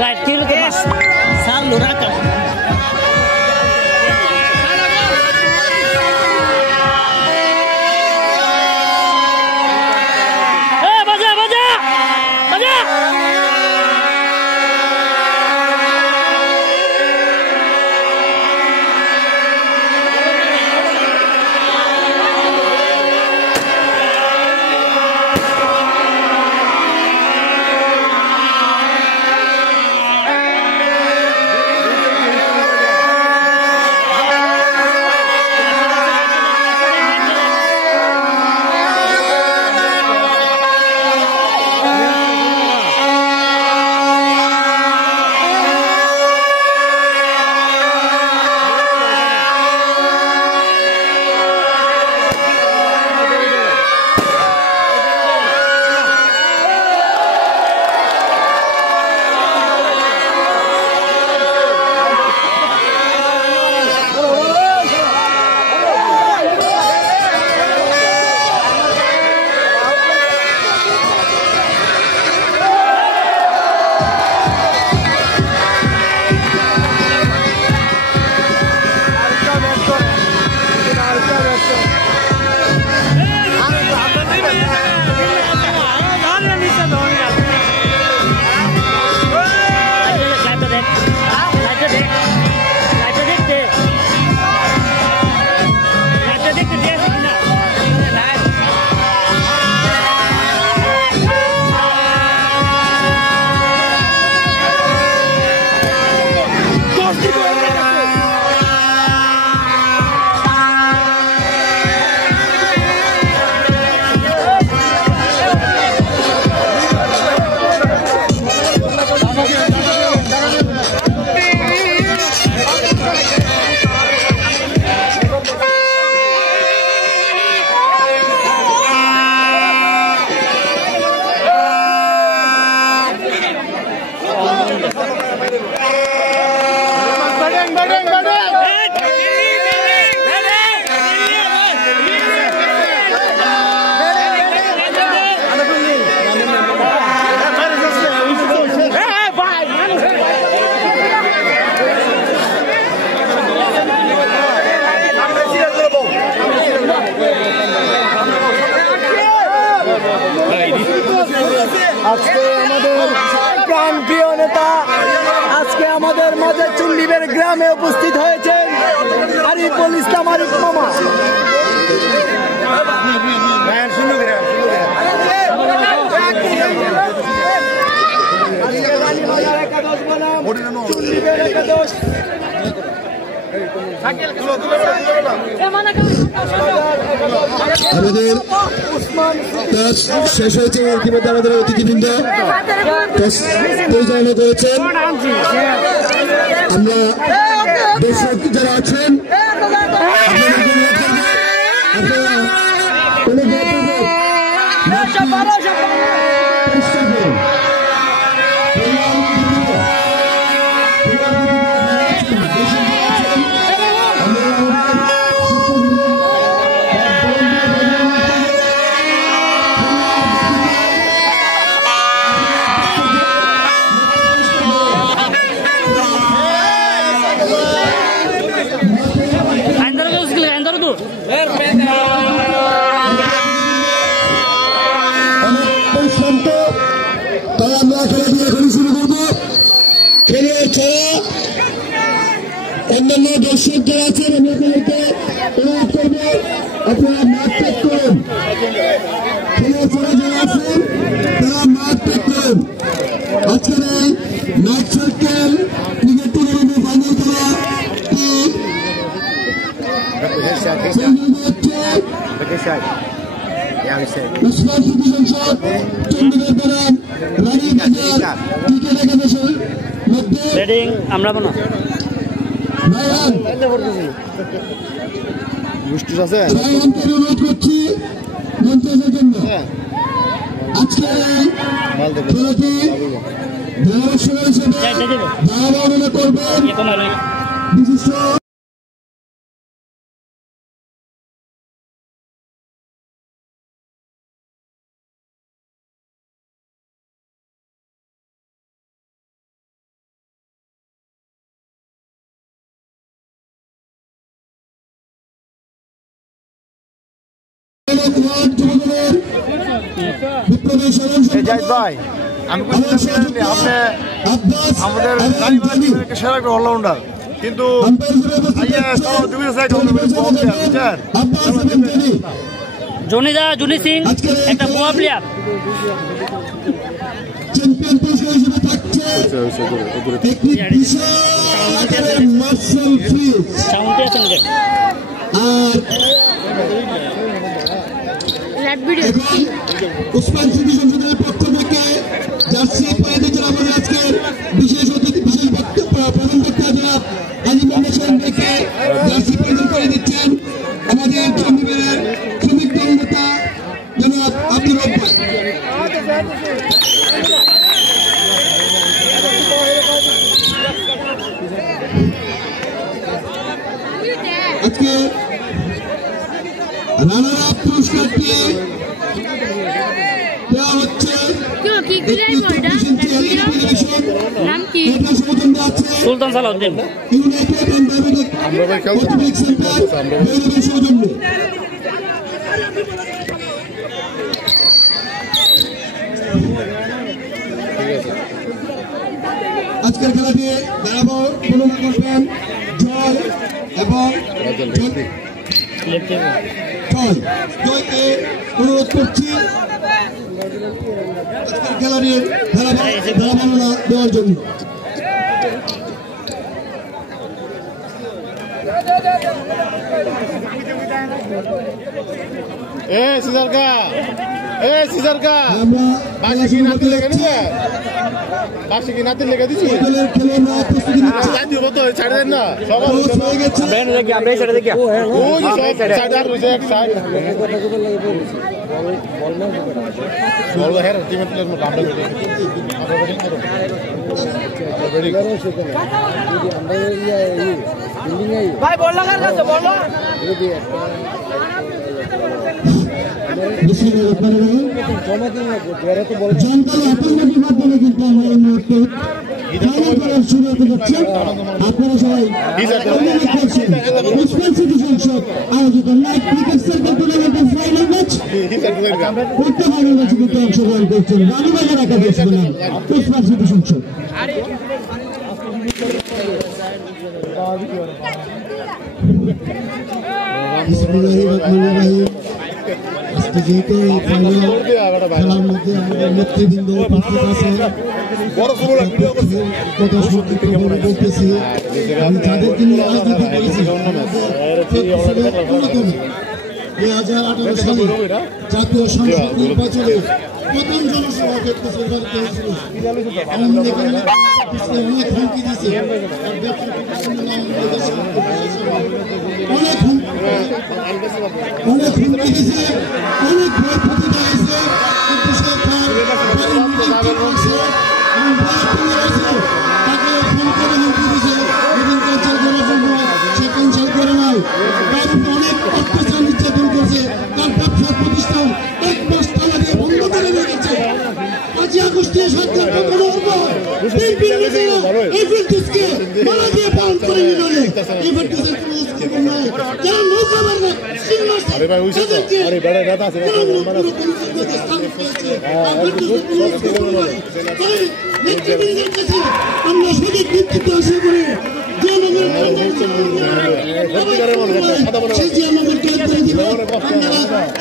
Light কি সাল লোরাকা আজকে আমাদের প্রাণপ্রিয় নেতা আজকে আমাদের মাঝে চুন্ডিবের গ্রামে উপস্থিত হয়েছেন আরিফুল ইসলাম আরিফ মামা। আমাদের শেষ হয়েছে ইতিমধ্যে আমাদের অতিথিবৃন্দ পরিচালনা করেছেন। আমরা দর্শক যারা আছেন অন্যান্য দর্শক যারা আছেন আপনারা মাঠ ত্যাগ করুন। খেলোয়াড় যারা আছেন তারা মাঠ ত্যাগ করুন। আজকের এই নর্থ সার্কেল ক্রিকেট টুর্নামেন্টের ফাইনাল খেলা উসমান সিটি সংসদ চন্ডীগড় বনাম রানী বাজার ক্রিকেট একাদশের মধ্যে আমরা অনুরোধ করছি মন্ত্রের জন্য আজকে খেলাটি করবেন বিশিষ্ট ভাই আমি আমাদের সেরা একটা অলরাউন্ডার কিন্তু জনিদা জুনি সিং একটা বোয়া প্লেয়ার চ্যাম্পিয়ন পুরস্কার হিসেবে থাকছে মার্শাল ফিজ সাউন্ডে আছেন আর উসমান সিটি সংসদের পক্ষ থেকে জার্সি পরে দিচ্ছেন আমাদের আজকের বিশেষ অতিথি বিশেষ বক্তব্য প্রধান বক্তা জনাব আজিমুল হোসেন থেকে জার্সি প্রদান করে দিচ্ছেন আমাদের চন্দ্রপুরের শ্রমিক দল নেতা জনাব আব্দুর রব্বাক। আজকে রানার আপ পুরস্কারটি দেওয়া হচ্ছে Sultan Salauddin united and diabetic orthopedic centre বেলুড়ের সৌজন্যে। আজকের খেলাটি দাঁড়াবো তুলনা করবেন জয় এবং জয়কে অনুরোধ করছি আজকের খেলাটির খেলা বর্ণনা দেওয়ার জন্য। ভাই বল লাগার কাছে বল আপনারা সবাই আয়োজিত ফাইনাল ম্যাচ অংশগ্রহণ করছেন রানীবাজার একাদশ পুষ্পা স্মৃতি সংসদ। আজকে যেহেতু এই ফাইনাল খেলার মধ্যে আমাদের নেতৃবৃন্দ উপস্থিত আছে বলতেছি আমি যাদেরকে নিয়ে রাজনীতি করেছি 2018 সালে জাতীয় সংসদ নির্বাচনে প্রথম জনসভা করতেছে অনেক হুমকি দিয়েছে অনেক হুমকি দিয়েছে অনেক ভয় প্রতিটা হয়েছে কিন্তু সে তাকে ফোন করে হুমকি দিয়েছে এবং ক্যান্সেল করার জন্য সে ক্যান্সেল করে নাই তার অনেক অত্যাচার নির্যাতন করছে তার ব্যবসা প্রতিষ্ঠান 1 মাস তালা দিয়ে বন্ধ করে রেখেছে। 5 আগস্টে সরকার কখনো মারা দিয়ে পালন করে নিল আমরা সঠিক নেতৃত্ব আশা করি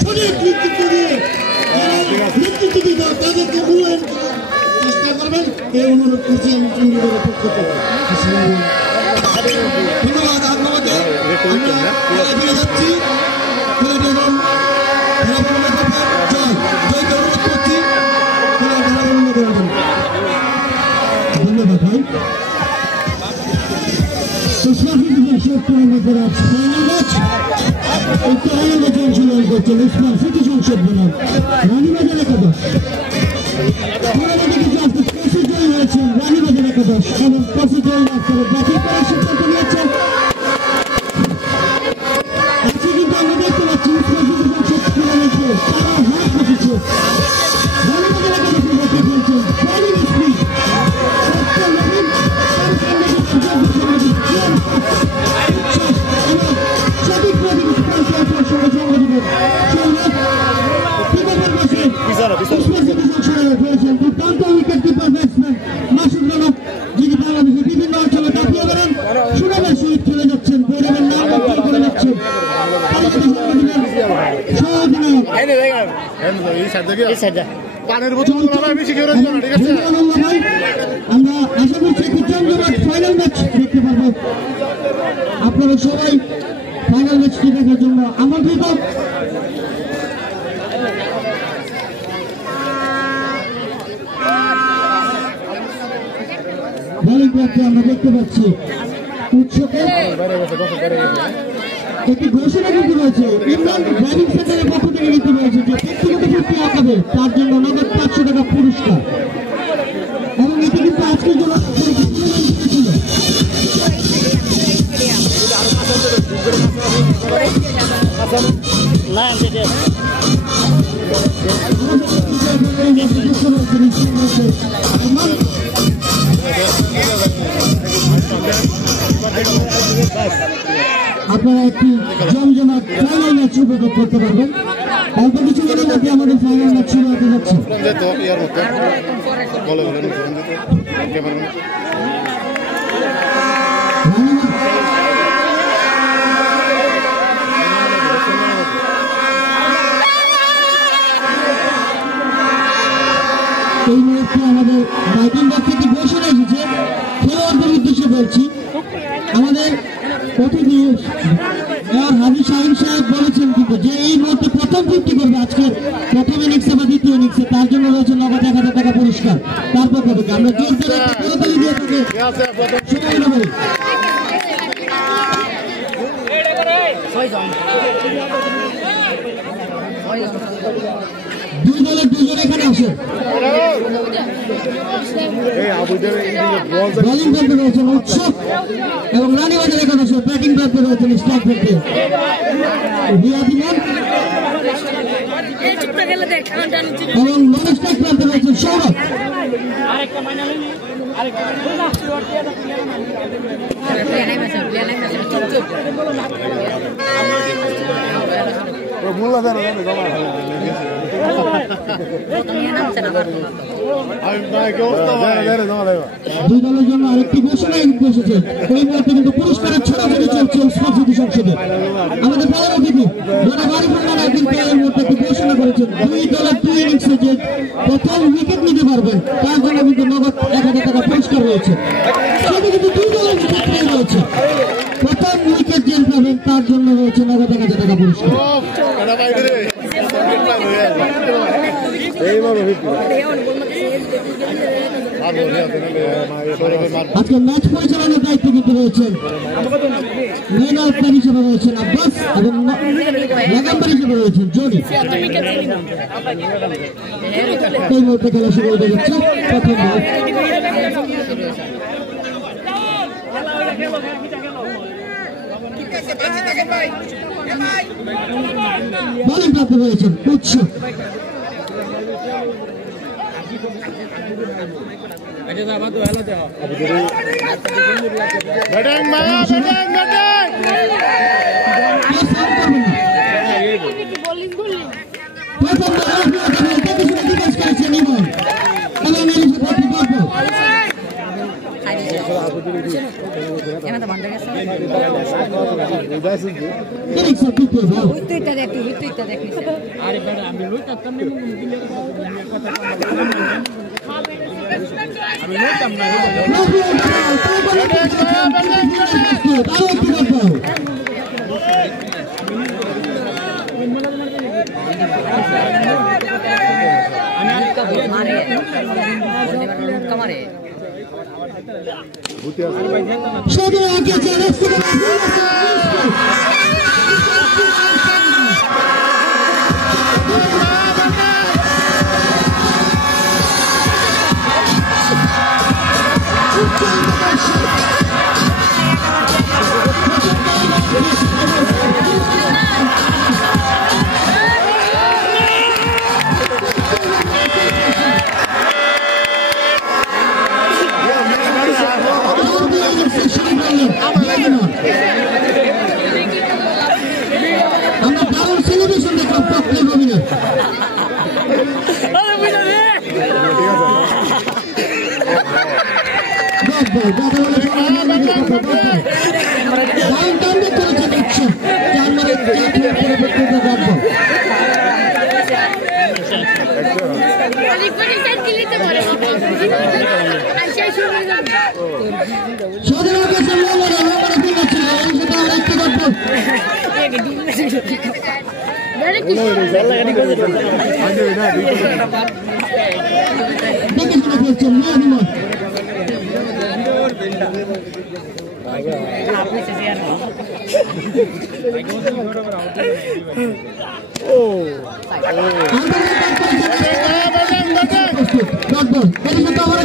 সঠিক নেতৃত্ব দিয়ে নেতৃত্ব দিব তাদেরকে মূল্যায়ন চেষ্টা করবেন এই অনুরোধ করছি আমি চন্ডীগড়ের পক্ষ থেকে। ধন্যবাদ আপনাকে ফিরে যাচ্ছি ধন্যবাদ ভাই স্মৃতি সংসদ বনাম রানীবাজার একাদশ হয়েছেন রানীবাজার একাদশ এবং প্রসিকিউশন মাস্টারের ব্যাটিং করার সিদ্ধান্ত নিয়েছেন। আজকে কিন্তু আমরা দেখতে পাচ্ছি তারা হাত বসেছে রানীবাজার একাদশের ব্যাটিং খেলছেন সঠিক দুর্দান্ত wicket keeper batsman Masud Rana যিনি বাংলাদেশের বিভিন্ন অঞ্চলে কাঁপিয়ে বেড়ান সুনামের সহিত খেলে যাচ্ছেন, গৌরবের নাম অর্জন করে যাচ্ছেন। আমরা আশা করছি একটি জমজমাট ফাইনাল ম্যাচ দেখতে পারবো। আপনারা সবাই ফাইনাল ম্যাচটি দেখার জন্য আমন্ত্রিত। আমরা দেখতে পাচ্ছি উৎসকে একটি ঘোষণা কিন্তু রয়েছে ইমরান ড্রাইভিং সেন্টারের পক্ষ থেকে কিন্তু রয়েছে যে ব্যক্তিগত ফুটবল আঁকাবে তার জন্য নগদ 500 টাকা পুরস্কার, এবং এটি কিন্তু আজকের জন্য আপনারা একটি জমজমাট ফাইনাল ম্যাচ উপভোগ করতে পারবেন। অল্প কিছু দিনের মধ্যে আমাদের ফাইনাল ম্যাচ শুরু হতে যাচ্ছে। এই মুহূর্তে আমাদের ব্যাটিং বক্স থেকে ঘোষণা এসেছে, খেলোয়াড়দের উদ্দেশ্যে বলছি, আমাদের অতিথি হাজি শাহিন সাহেব বলেছেন কিন্তু যে এই মুহূর্তে প্রথম ফিফটি করবে আজকের প্রথম ইনিংসে বা দ্বিতীয় ইনিংসে, তার জন্য রয়েছে নগদ 1000 টাকা পুরস্কার। তার পক্ষ থেকে আমরা জোর করে দিয়ে থাকে দুই দলের দুজন এখানে আসে। বোলিং করতে রয়েছেন উৎসব এবং রানীবাজার এখানে আসে, ব্যাটিং করতে রয়েছেন স্ট্রাইক করতে এবং নন স্ট্রাইক করতে রয়েছেন সৌরভ। দুই দলের জন্য আরেকটি ঘোষণা এসেছে, এই মুহূর্তে কিন্তু পুরস্কারের ছোটাছুটি চলছে স্পোর্টস সংসদে। আমাদের প্রধান অতিথি কিন্তু এই মুহূর্তে একটি ঘোষণা করেছেন, দুই দলের দুই ইনিংসে যে প্রথম উইকেট নিতে পারবেন তার জন্য কিন্তু নগদ 1000 টাকা পুরস্কার রয়েছে। সেটি কিন্তু দুই দলের ক্ষেত্রে রয়েছে, প্রথম উইকেট যে পাবেন তার জন্য রয়েছে নগদ 1000 টাকা পুরস্কার। আজকে ম্যাচ পরিচালনার দায়িত্ব কিন্তু রয়েছেন মেন আউটম্যান হিসেবে রয়েছেন আব্বাস এবং লাগাম্বার হিসেবে রয়েছেন জনি। এই মুহূর্তে খেলা শুরু হতে যাচ্ছে প্রথম বল। বলিং প্রাপ্ত হয়েছেন উৎসব।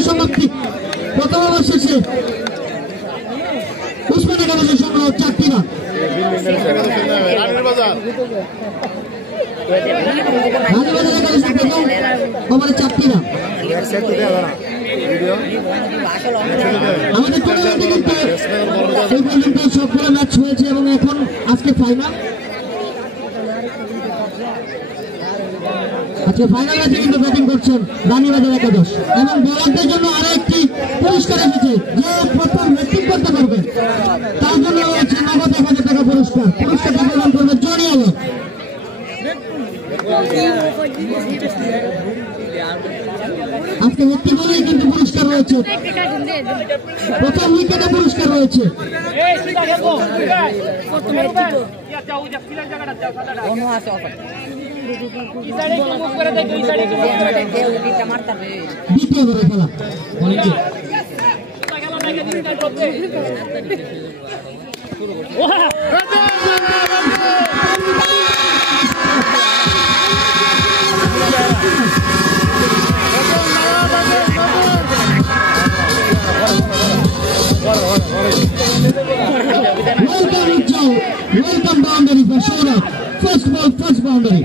সমাপ্তি প্রথম ওভার শেষে উসমান একাদশের সংগ্রহ 4টি রান। ওভারে 4টি রান। আমাদের টুর্নামেন্টে কিন্তু এই পর্যন্ত সবগুলো ম্যাচ হয়েছে এবং এখন আজকে ফাইনাল। আজকে ফাইনাল ম্যাচে কিন্তু ব্যাটিং করছেন রানীবাজার একাদশ এবং বোলারদের জন্য আরো একটি পুরস্কার এসেছে, যে প্রথম ব্যাটিং করতে পারবে তার জন্য রয়েছে নগদ 1000 টাকা পুরস্কার। পুরস্কারটা প্রদান করবে জনি আলম। আজকে একটি বলেই কিন্তু পুরস্কার রয়েছে, প্রথম উইকেটে পুরস্কার রয়েছে। দ্বিতীয় ওভারে খেলা Welcome boundary for Saurabh. First ball, first boundary.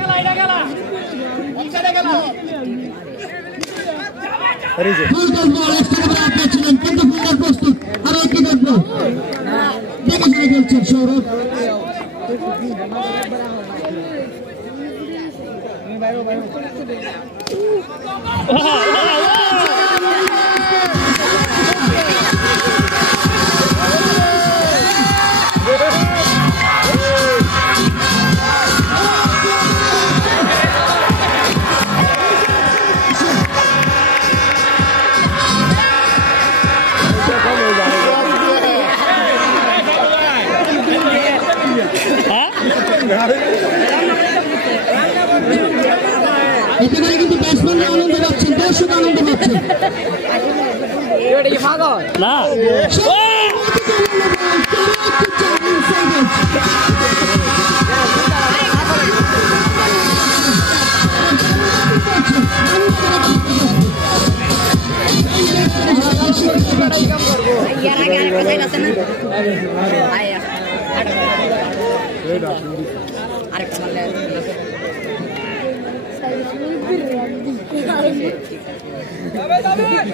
First ball, extra over आपने चिन्ह किंतु fielder प्रस्तुत और एक ही ball. देखिए क्या खेलते हैं Saurabh. একেবারে কিন্তু ব্যাটসম্যানরা আনন্দ পাচ্ছেন, দর্শক আনন্দ পাচ্ছেন না।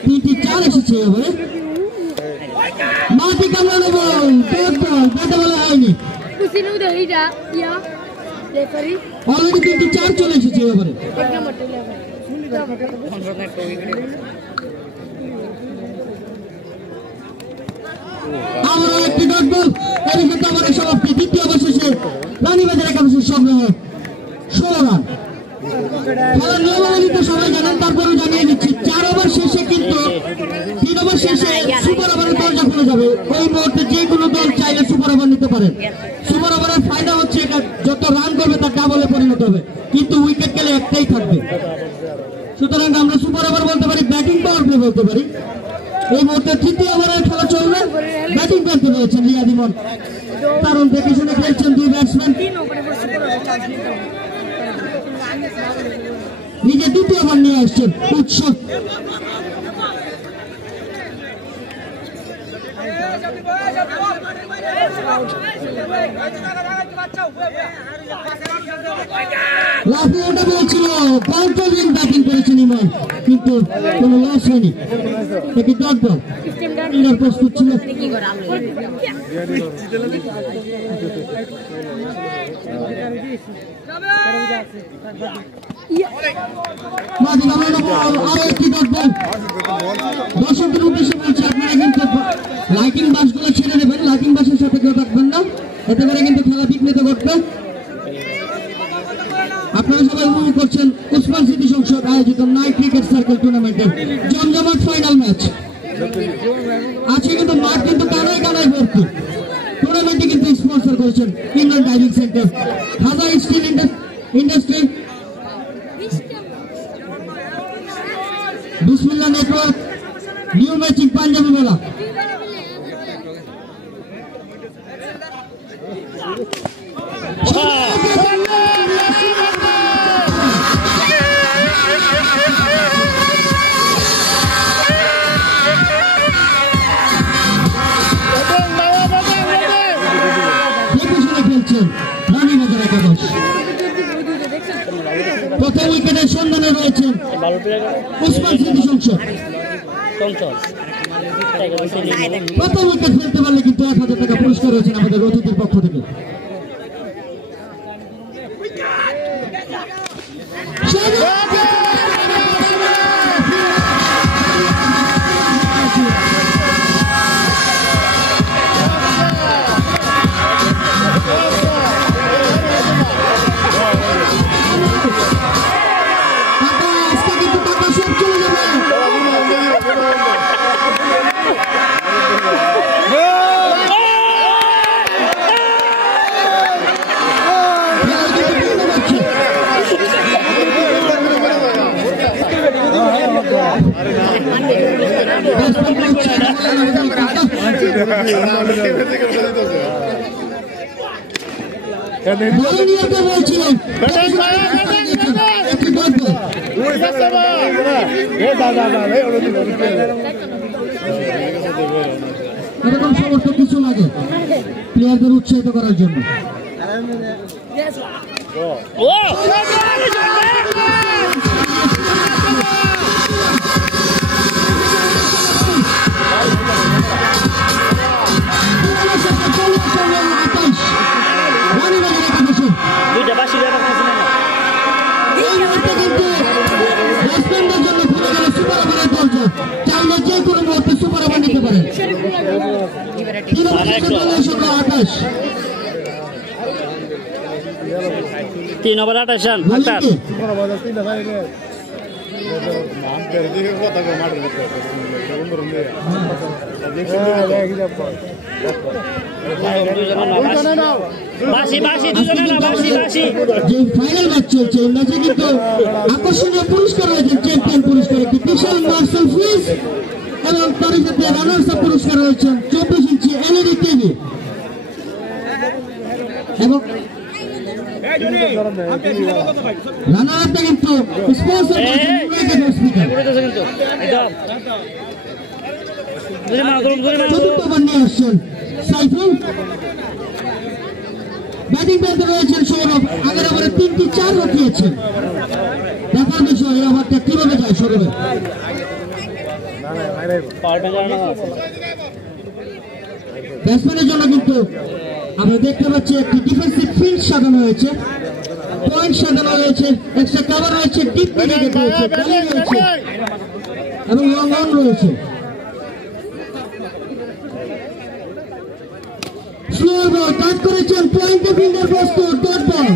তিনটি চার এসেছে এবারে মাটি কামড়ানো বল, ব্যাটে বলা হয়নি। অলরেডি তিনটি চার চলে এসেছে এবারে। আবার একটি ডট বল, এদিকে কামড়ে সমাপ্তি। দ্বিতীয় ওভার শেষে রানীবাজার একাদশের সংগ্রহ 16 রান। খেলার নিয়মাবলী তো সবাই জানেন, তারপরে জানিয়ে দিচ্ছি 4 ওভার শেষে কিন্তু 3 ওভার শেষে সুপার ওভারের দরজা খুলে যাবে। ওই মুহূর্তে যে কোনো দল চাইলে সুপার ওভার নিতে পারেন। সুপার ওভারের ফায়দা হচ্ছে এটা যত রান করবে তার ডাবলে পরিণত হবে, কিন্তু উইকেট গেলে একটাই থাকবে। সুতরাং আমরা সুপার ওভার বলতে পারি, ব্যাটিং পাওয়ার প্লে বলতে পারি। এই মুহূর্তে তৃতীয় ওভারের খেলা চলবে। ব্যাটিং করতে পেরেছেন রিয়াদ ইমন, কারণ দেখে শুনে খেলছেন দুই ব্যাটসম্যান। নিজে দ্বিতীয় ওভার নিয়ে আসছেন উৎসব। লাফিয়ে ওটা বলছিল কন্ট্রোলিং ব্যাটিং করেছেন ইমন, কিন্তু কোনো লস হয়নি। একটি ডট বল, ফিল্ডার প্রস্তুত ছিল। দর্শকদের উদ্দেশ্যে বলছি, আপনারা কিন্তু লাইটিং বাসগুলো ছেড়ে দেবেন, লাইটিং বাসের সাথে কেউ থাকবেন না, এতে করে কিন্তু খেলা বিঘ্নিত করবে। আপনারা সবাই উপভোগ করছেন উসমান স্মৃতি সংসদ আয়োজিত নাইট ক্রিকেট সার্কেল টুর্নামেন্টের জমজমাট ফাইনাল ম্যাচ। আজকে কিন্তু মাঠ কিন্তু কানায় কানায় ভর্তি। টুর্নামেন্টে কিন্তু স্পন্সর করেছেন ইন্ডিয়ান ডাইভিং সেন্টার, খাজা স্টিল ইন্ডাস্ট্রি, বিসমিল্লাহ নেটওয়ার্ক, নিউ ম্যাচিং পাঞ্জাবি মেলা। প্রথম উইকেটের সন্ধানে রয়েছেন উসমান স্মৃতি সংসদ। প্রথম উইকেট ফেলতে পারলে কিন্তু 1000 টাকা পুরস্কার রয়েছেন আমাদের অতিথির পক্ষ থেকে। এরকম সমর্থক কিছু লাগে প্লেয়ারদের উৎসাহিত করার জন্য। তিন ওভার 28 রান। আকর্ষণীয় পুরস্কার রয়েছে, চ্যাম্পিয়ন পুরস্কার, একটি বিশাল মার্শাল ফিস এবং তার সাথে রানার্স আপ পুরস্কার রয়েছে 24 ইঞ্চি এলইডি টিভি এবং রানার আপটা কিন্তু স্পন্সর চতুর্থ ওভার নিয়ে আসছেন সাইফুল। ব্যাটিং প্রান্তে রয়েছেন সৌরভ, আগের ওভারে 3টি 4 রটিয়েছেন। দেখার বিষয় এই ওভারটা কিভাবে যায় সৌরভের। ব্যাটসম্যানের জন্য কিন্তু আমরা দেখতে পাচ্ছি একটি ডিফেন্সিভ ফিল্ড সাজানো হয়েছে, পয়েন্ট সাজানো হয়েছে, এক্সট্রা কভার রয়েছে, ডিপ উইকেট রয়েছে, গালি রয়েছে এবং লং অন রয়েছে। স্লোয়ার বল কাট করেছেন, পয়েন্টে ফিল্ডার প্রস্তুত, ডট বল।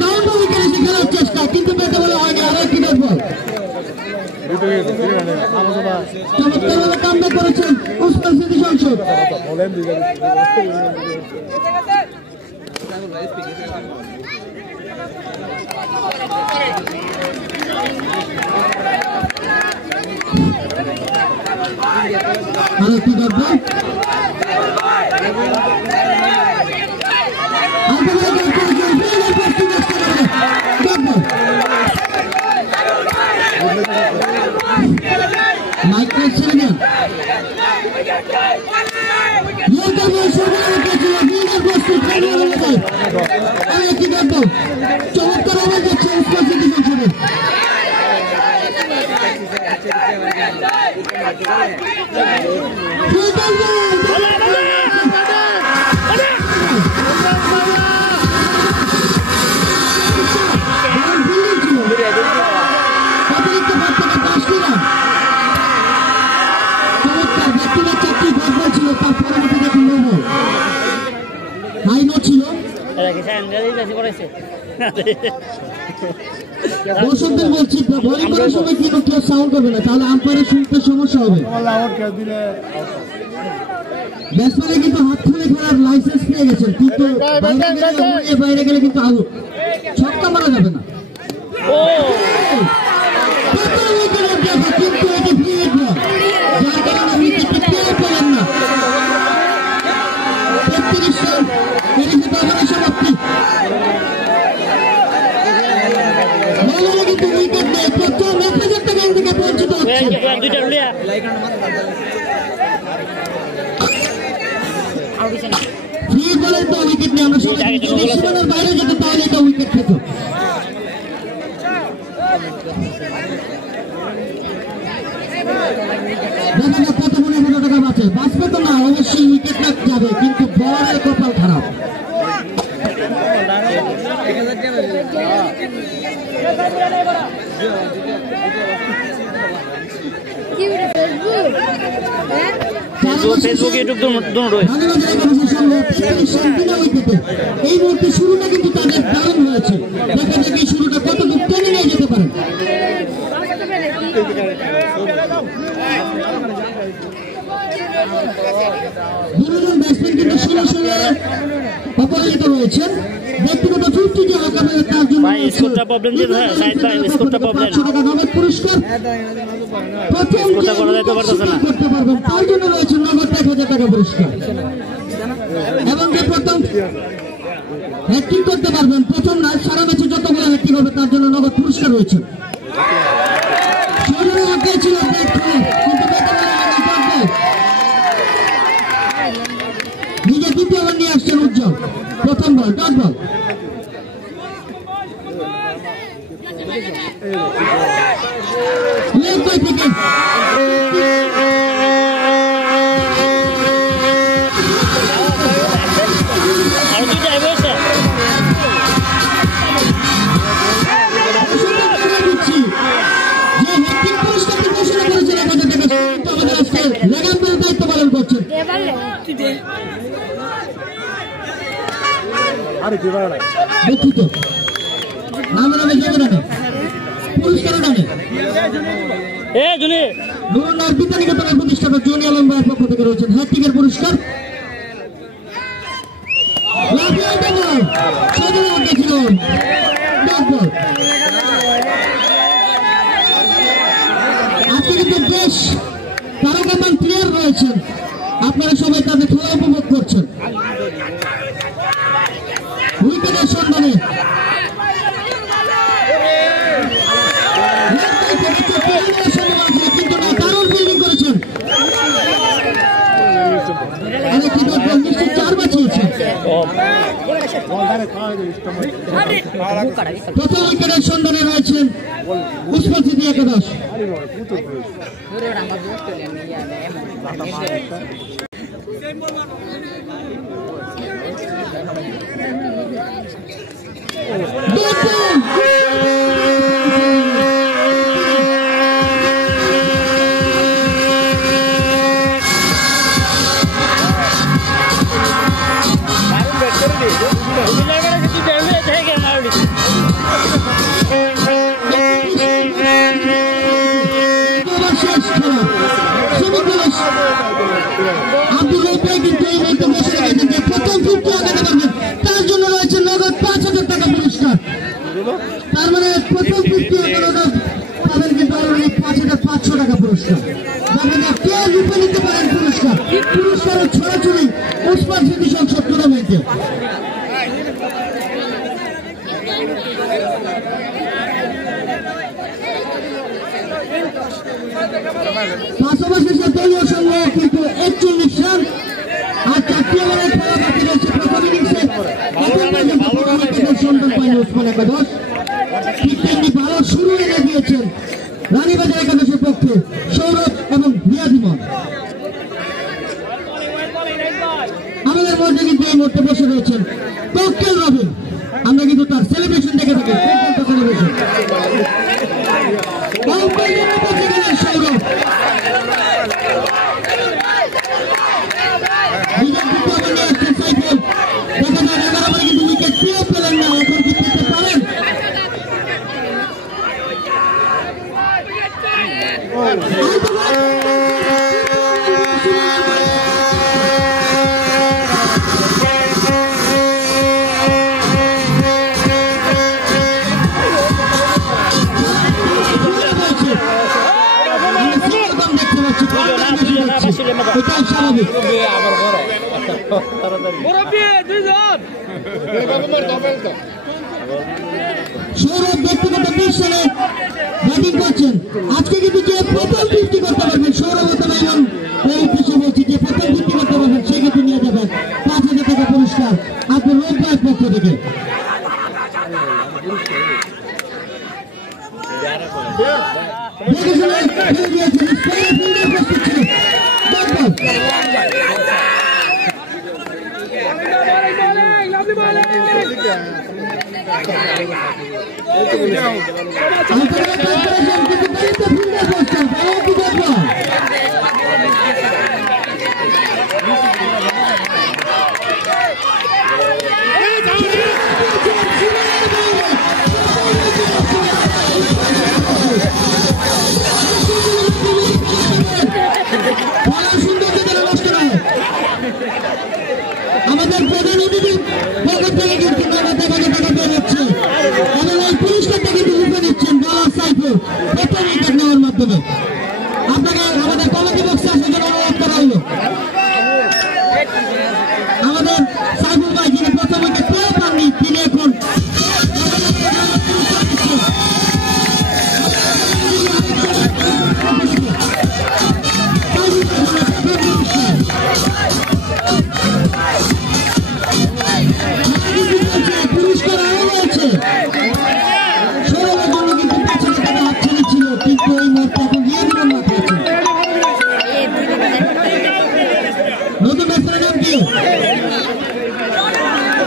ডাউন বল উইকেটে খেলার চেষ্টা, কিন্তু পেতে বলে হয়নি, আরো একটি ডট বল। চমৎকারভাবে কামব্যাক করেছেন উসমান স্মৃতি সংসদ। আরো একটি ডট বল। মাইকেল সিলিয়ান চমৎকার ওভার যাচ্ছে উসমান স্মৃতি সংসদে। ছিল দর্শকদের বলছি বোলিং করার সময় কিন্তু কেউ সাউন্ড করবে না, তাহলে আম্পায়ারের শুনতে সমস্যা হবে। ব্যাটসম্যানে কিন্তু হাত খুলে খেলার লাইসেন্স পেয়ে গেছেন, কিন্তু বাইরে গেলে কিন্তু আউট, ছক্কা মারা যাবে না। কিন্তু এটি ফ্রি হিট বল, যার কারণে উইকেটটি পেয়ে পেলেন না। 33 রান, সমাপ্তি। কিন্তু উইকেট নেই, প্রথম 1000 টাকা থেকে বঞ্চিত হচ্ছে। ফ্রি বলের তো উইকেট নেই, আমরা সবাই সীমানার বাইরে যেতে তাহলে এটা উইকেট পেত। দেখা যাক কত 15,000 টাকা বাঁচে, বাঁচবে তো না, অবশ্যই উইকেট লাগ যাবে, কিন্তু বলারের কপাল খারাপ। ফেসবুক ইউটিউব দুটোই এই মুহূর্তে শুরুটা কিন্তু তাদের দারুণ হয়েছে, দেখা যাক এই শুরুটা কতটুকু টেনে নিয়ে যেতে পারে। দুজন ব্যাটসম্যান কিন্তু 16 অপরাজিত রয়েছেন, ব্যক্তিগত 50 যে হাঁকাবে তার জন্য নগদ পুরস্কার, প্রথম করতে পারবেন তার জন্য রয়েছে নগদ 1000 টাকা পুরস্কার, এবং যে প্রথম হ্যাট্রিক করতে পারবেন, প্রথম না সারা ম্যাচে যতগুলো হ্যাট্রিক হবে তার জন্য নগদ পুরস্কার রয়েছে। ছিল নিজে দ্বিতীয় ওভার নিয়ে আসছেন উজ্জ্বল, প্রথম বল ডট বল। থেকে দায়িত্ব পালন করছেন। দুঃখিত নামে নামে যাবে না, পুরস্কার ডানে নুরুন্নার বিজ্ঞানিকেতনের প্রতিষ্ঠাতা জনি আলম ভাইয়ের পক্ষ থেকে রয়েছেন হ্যাট্রিকের পুরস্কার। আজকে কিন্তু বেশ তারকামান প্লেয়ার রয়েছেন, আপনারা সবাই তাদের খেলা উপভোগ করছেন। উইকেটের সন্ধানে কিন্তু না, দারুণ ফিল্ডিং করেছেন, নিশ্চিত 4 বাঁচিয়েছেন। প্রথম উইকেটের সন্ধানে রয়েছেন উসমান সিদ্দিক একাদশ। তার জন্য রয়েছে নগদ 5000 টাকা পুরস্কার, তার মানে প্রথম পাবেন কিন্তু 5500 টাকা পুরস্কার। কে রূপে নিতে পারেন পুরস্কার, পুরস্কারের ছড়াছড়ি উসমান সিদ্দিক সংসদ টুর্নামেন্টে। পাশাপাশি দলীয় সংগ্রহ কিন্তু 41 রান, আর 4টি ওভারের খেলা বাকি রয়েছে প্রথম ইনিংসে। সন্ধান পায়নি উসমান একাদশ, ঠিক তেমনি ভালো শুরু এনে দিয়েছেন রানীবাজার একাদশের পক্ষে সৌরভ এবং রিয়াদিমন। আমাদের মধ্যে কিন্তু এই মুহূর্তে বসে রয়েছেন ককটেল রবিন, আমরা কিন্তু তার সেলিব্রেশন দেখে থাকি, সেলিব্রেশন সৌরভ দেখা যায় 11 ওভারে কিন্তু উইকেট পেয়ে পেলেন না, এখন কি পেতে পারেন? এটাই স্বাভাবিক। সৌরভ ব্যক্তিগত 20 সালে ব্যাটিং করছেন। আজকে কিন্তু যে প্রথম 50 করতে পারবেন সৌরভ অথবা ইমন, এই উদ্দেশ্যে বলছি যে প্রথম 50 করতে পারবেন সে কিন্তু নিয়ে যাবেন 5,000 টাকা পুরস্কার আপনার রোববার পক্ষ থেকে। আমাদের প্রধানমন্ত্রী পকেট থেকে কিন্তু টাকা বের হচ্ছে এবং এই পুরস্কারটা কিন্তু রূপে নিচ্ছেন ডলার সাইফুল প্রথম উইকেট নেওয়ার মাধ্যমে। আপনাকে আমাদের কমিটি বক্সে আসার জন্য অনুরোধ করা হলো। আমাদের সাইফুল ভাই যিনি প্রথম উইকেট পেয়েও পাননি, তিনি এখন পুরস্কার আরো রয়েছে। সৌরভের জন্য কিন্তু 5,000 টাকা হাতছানি ছিল, কিন্তু এই মুহূর্তে এখন গিয়ে বিমান না পেয়েছে। নতুন ব্যাটসম্যানের নাম কি?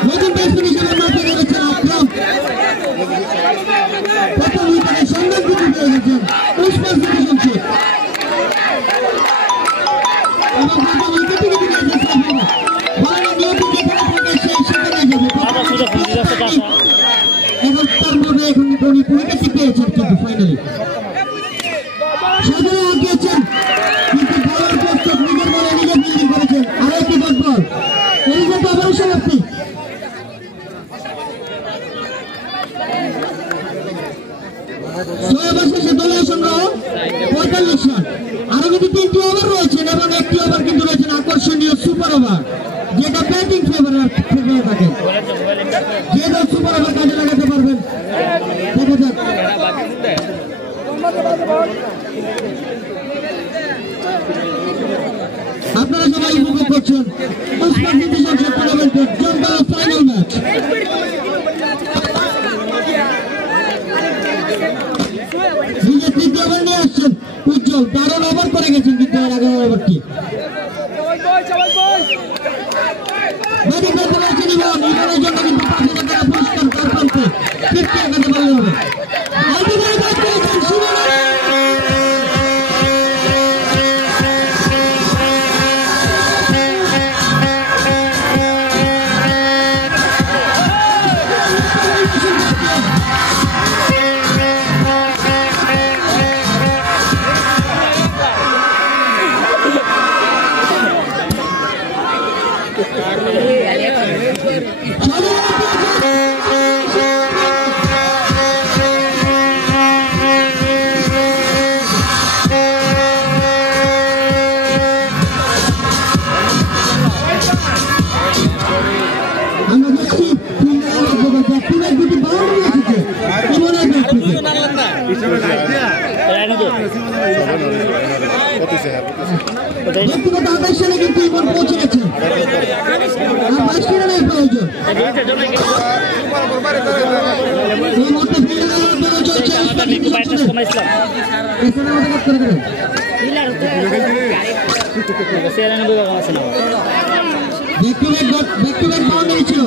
নতুন ব্যাটসম্যান হিসেবে মাঠে নেমেছেন আকরাম। প্রথম উইকেটে সন্ধান কিন্তু পেয়ে গেছেন উসমান সিটিজেন শেখ এবং প্রথম উইকেটে কিন্তু পেয়েছেন সাইফুল। বলেন নিয়মিত যেখানে থাকে সেই সেখানে যাবে এবং তার মধ্যে এখন উনি উইকেটটি পেয়েছেন কিন্তু ফাইনালি সাগরে আগিয়েছেন, কিন্তু বলার প্রস্তুত নিজের বলে নিজে ফিল্ডিং করেছেন। আরো একটি ডট বল, এই যাতে আবারও সমাপ্তি। সোয়াবের শেষে দলীয় সংগ্রহ 45 রান। আরো কিন্তু 3টি ওভার রয়েছেন এবং একটি ওভার কিন্তু রয়েছেন আকর্ষণীয় সুপার ওভার, যেটা ব্যাটিং ফেভারে থাকে। যে দল সুপার ওভার কাজে লাগাতে পারবেন দেখা যাক। আপনারা সবাই উপভোগ করছেন উসমান সিটিজেন শেখ টুর্নামেন্টের জমকালো ফাইনাল ম্যাচ। নিজের 3টি ওভার নিয়ে আসছেন উজ্জ্বল, দারুণ ওভার করে গেছেন কিন্তু এর আগের ওভারটি। ব্যাটিং করতে পারছেন ইমন, ইমনের জন্য কিন্তু 5,000 টাকা পুরস্কার তার প্রান্তে 50 আগাতে পারলে হবে। ব্যক্তিগত 28 সালে কিন্তু ইমন পৌঁছে গেছে, আর 22টি রানের প্রয়োজন। এই মুহূর্তে চলছে ব্যক্তিগত বাউন্ডারি ছিল।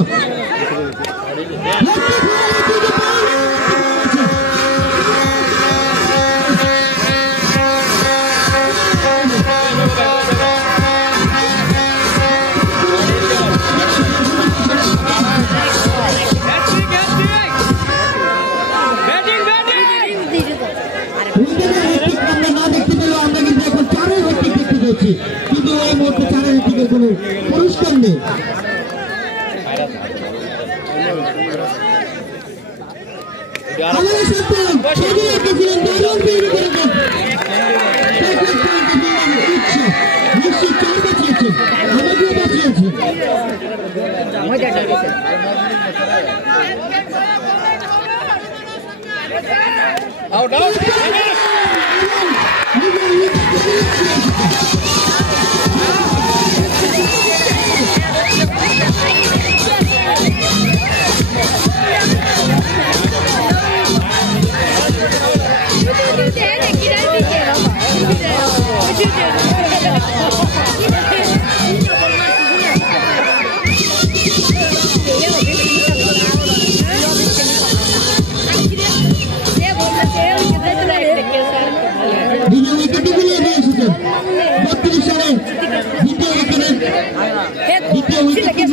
কিন্তু এই মুহূর্তে 4-এর দিকে কোনো পুরস্কার নেই। আমাদের সাথে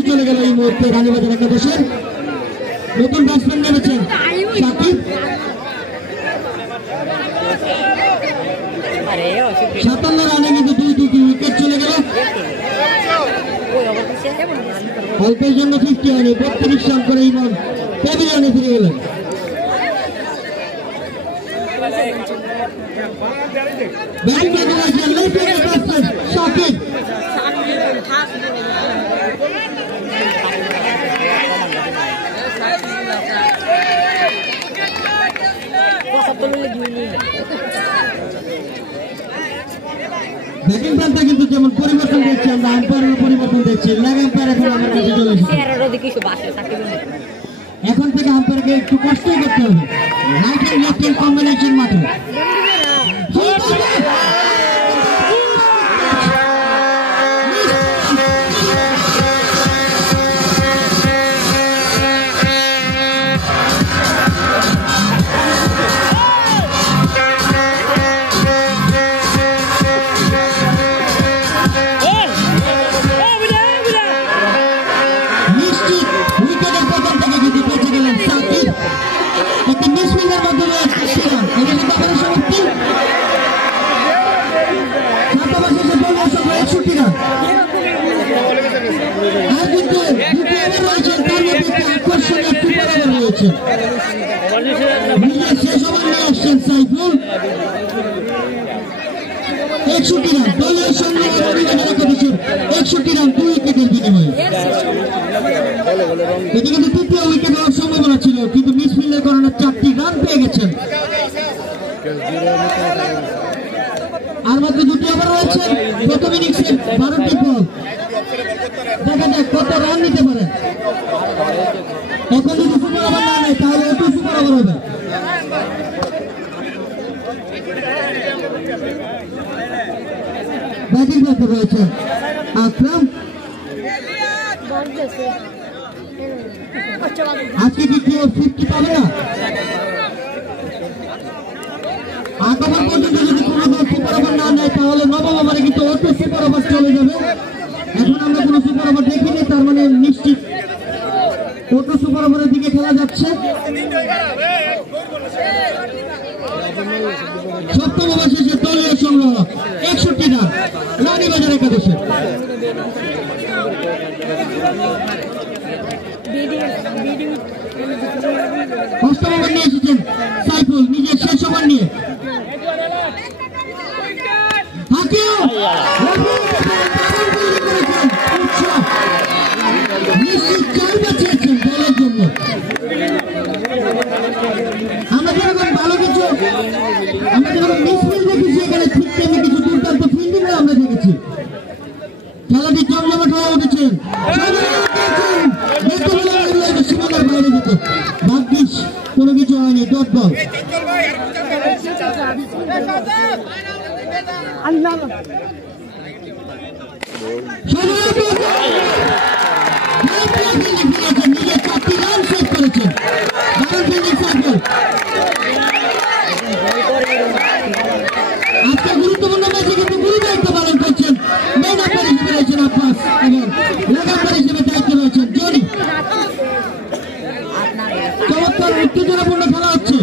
চলে গেল এই মুহূর্তে রানীবাজার একাদশের নতুন ব্যাটসম্যান নেমেছেন সাকিব। 57 রানে কিন্তু দুটি উইকেট চলে গেল। অল্পের জন্য 50 রানে 32 রান করে ইমন প্যাভিলিয়নে ফিরে গেলেন। ব্যাটিং করেছেন লেফট ব্যাটসম্যান সাকিব। ব্যাটিং প্রান্তে কিন্তু যেমন পরিবর্তন দেখছি আমরা, আম্পায়ারের পরিবর্তন দেখছি। লেগ আম্পায়ার এখন আমার কাছে চলে এসেছে। এখন থেকে আম্পায়ারকে একটু কষ্টই করতে হবে। Right hand left hand combination মাঠে তৃতীয় উইকেট হওয়ার সম্ভাবনা ছিল, কিন্তু মিসফিল্ডের কারণে 4টি রান পেয়ে গেছেন। আর মাত্র 2টি ওভার রয়েছে প্রথম ইনিংসের 12টি বল। দেখা যাক কত রান নিতে পারে। এখন যদি সুপার ওভার না নেয় তাহলে একটু সুপার ওভার হবে। ব্যাটিং করতে রয়েছে আকরাম। আজকে কি কেউ 50 পাবে না? আগমন পর্যন্ত যদি কোনো দল সুপার ওভার না নেয় তাহলে নবম ওভারে কিন্তু অটো সুপার ওভার চলে যাবে। এখন আমরা কোনো সুপার ওভার দেখিনি, তার মানে নিশ্চিত অটো সুপার ওভারের দিকে খেলা যাচ্ছে। সপ্তম ওভার শেষে দলীয় সংগ্রহ 61 রান রানীবাজার একাদশের। অষ্টম ওভার নিয়ে এসেছেন সাইফুল নিজের শেষ ওভার নিয়ে। নিশ্চিত চাল বাঁচিয়েছেন দলের জন্য। আমরা যেরকম ভালো কিছু আমরা যেরকম মিসফিল্ড দেখেছি, এখানে ঠিক তেমনি কিছু দুর্দান্ত ফিল্ডিং আমরা দেখেছি। খেলাটি জমজমাট হয়ে উঠেছেন। সীমানার বাইরে যেত, ভাগ্যিস কোনো কিছু হয়নি। Dot ball. নিজের 4টি রান সেভ করেছেন। আজকে গুরুত্বপূর্ণ ম্যাচে কিন্তু গুরু দায়িত্ব পালন করছেন। মেন আম্পায়ার হিসেবে রয়েছেন আব্বাস এবং লেগ আম্পায়ার হিসেবে দায়িত্ব রয়েছেন জনি। চমৎকার উত্তেজনাপূর্ণ খেলা হচ্ছে।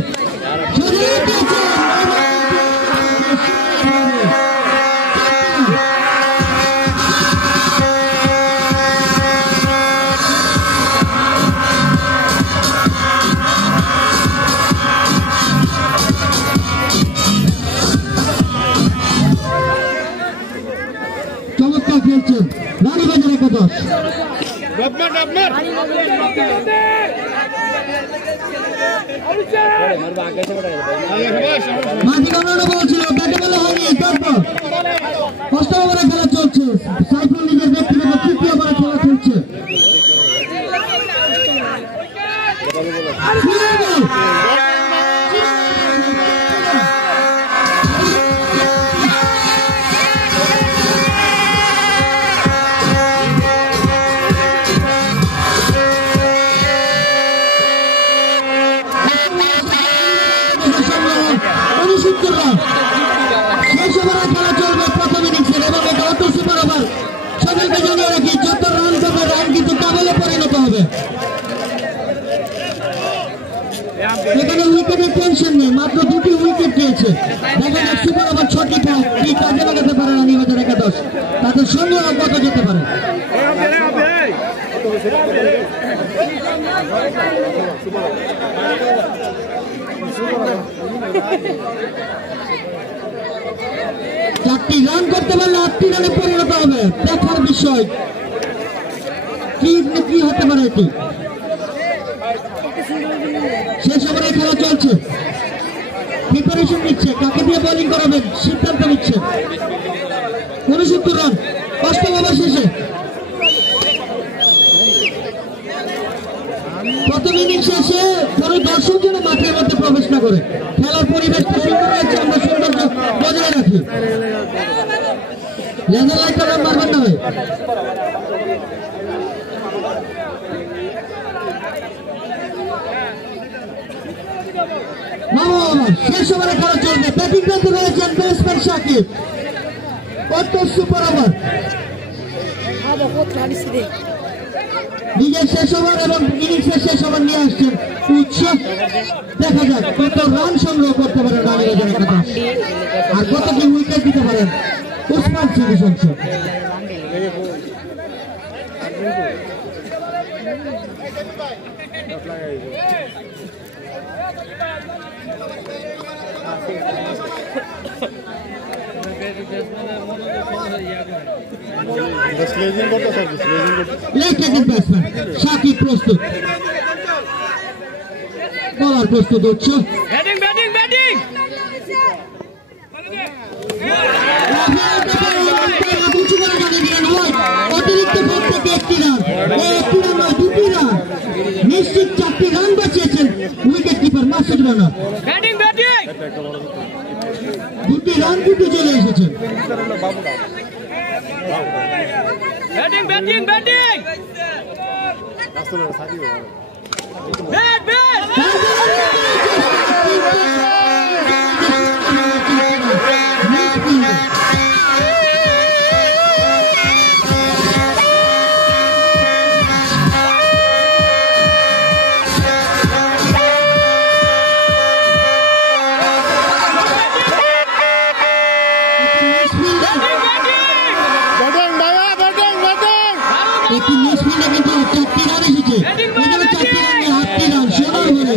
চমৎকার খেলছেন রানীবাজার একাদশ। মাঝি কামড়ানো বলছিল ব্যাটে বলা হয়নি। তারপর ষষ্ঠ ওভারে খেলা চলছে, সাইফুল লিগের ব্যক্তিগত তৃতীয় ওভারে খেলা চলছে। শেষ ওভারে খেলা চলবে প্রথম ইনিংসের এবং এটা অত সুপার ওভার। সকলকে জানিয়ে রাখি, যত রান পাবে রান কিন্তু ডাবলে পরিণত হবে। এখানে উইকেটের টেনশন নেই, মাত্র 2টি উইকেট পেয়েছে। দেখা যাক সুপার ওভার 6টি কি কাজে লাগাতে পারে রানীবাজার একাদশ, তাদের সঙ্গে কত যেতে পারে। চারটি রান করতে পারলে 8টি রানে পরিণত হবে। দেখার বিষয় কি হতে পারে এটি। শেষ ওভারে খেলা চলছে, প্রিপারেশন নিচ্ছে, কাকে দিয়ে বোলিং করাবেন সিদ্ধান্ত নিচ্ছে। 69 রান অষ্টম ওভার শেষে। প্রথম ইনিংস শেষে কোনো দর্শক যেন মাঠের মধ্যে প্রবেশ না করে, খেলার পরিবেশটা সুন্দর হয়েছে, আমরা সৌন্দর্য বজায় রাখি। লেজার লাইটটা মারবেন না ভাই। শেষ ওভারে খেলা চলবে, ব্যাটিং করতে রয়েছেন ব্যাটসম্যান শাকিব। কত সুপার ওভার নিজের শেষ ওভার এবং ইনিংসের শেষ ওভার নিয়ে আসছেন উৎসব। দেখা যাক কত রান সংগ্রহ করতে পারেন রানীবাজার একাদশ, আর কত কি উইকেট দিতে পারেন ওসমান সিদ্দিকী সংসদ। শাকিব প্রস্তুত, বলার প্রস্তুত হচ্ছে। অতিরিক্ত ভোট থেকে 1টি রান, 1টি রান নয় 2টি রান, নিশ্চিত 4টি রান বাঁচিয়েছেন উইকেট কিপার মাসুদ রানা। 2টি রান কিন্তু চলে এসেছেন। একটি মিসফিল্ডে কিন্তু 4টি রান এসেছে, এখানে 4টি রান 8টি রান সোনার বলে।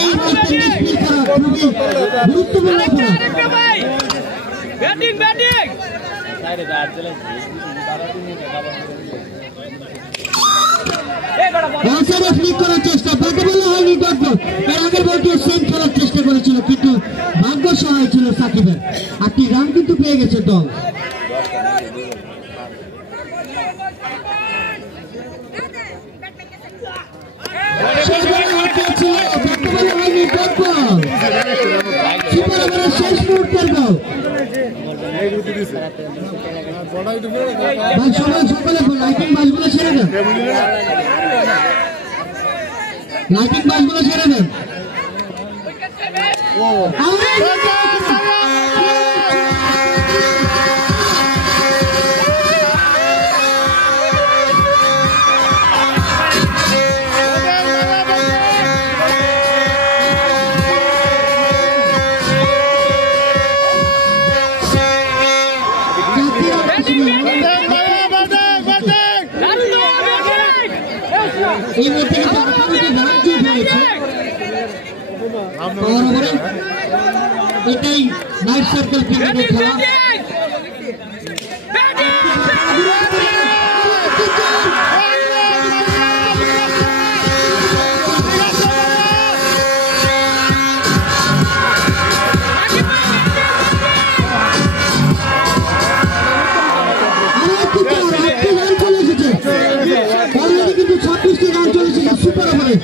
এই মুহূর্তে মিসফিল্ড করা খুবই গুরুত্বপূর্ণ অপরাধ। ফ্লিক করার চেষ্টা, ব্যাটে বলা হয়নি ডট বল। এর আগের বলটিও সেম খেলার চেষ্টা করেছিল, কিন্তু ভাগ্য সহায় ছিল সাকিবের। 8টি রান কিন্তু পেয়ে গেছে দল। শেষ মুহূর্তের বল। সকলে লাইটিং বাসগুলো ছেড়ে দেন, লাইটিং বাসগুলো ছেড়ে দেন। এটাই নাইট সার্কেল ক্রিকেটের খেলা। করে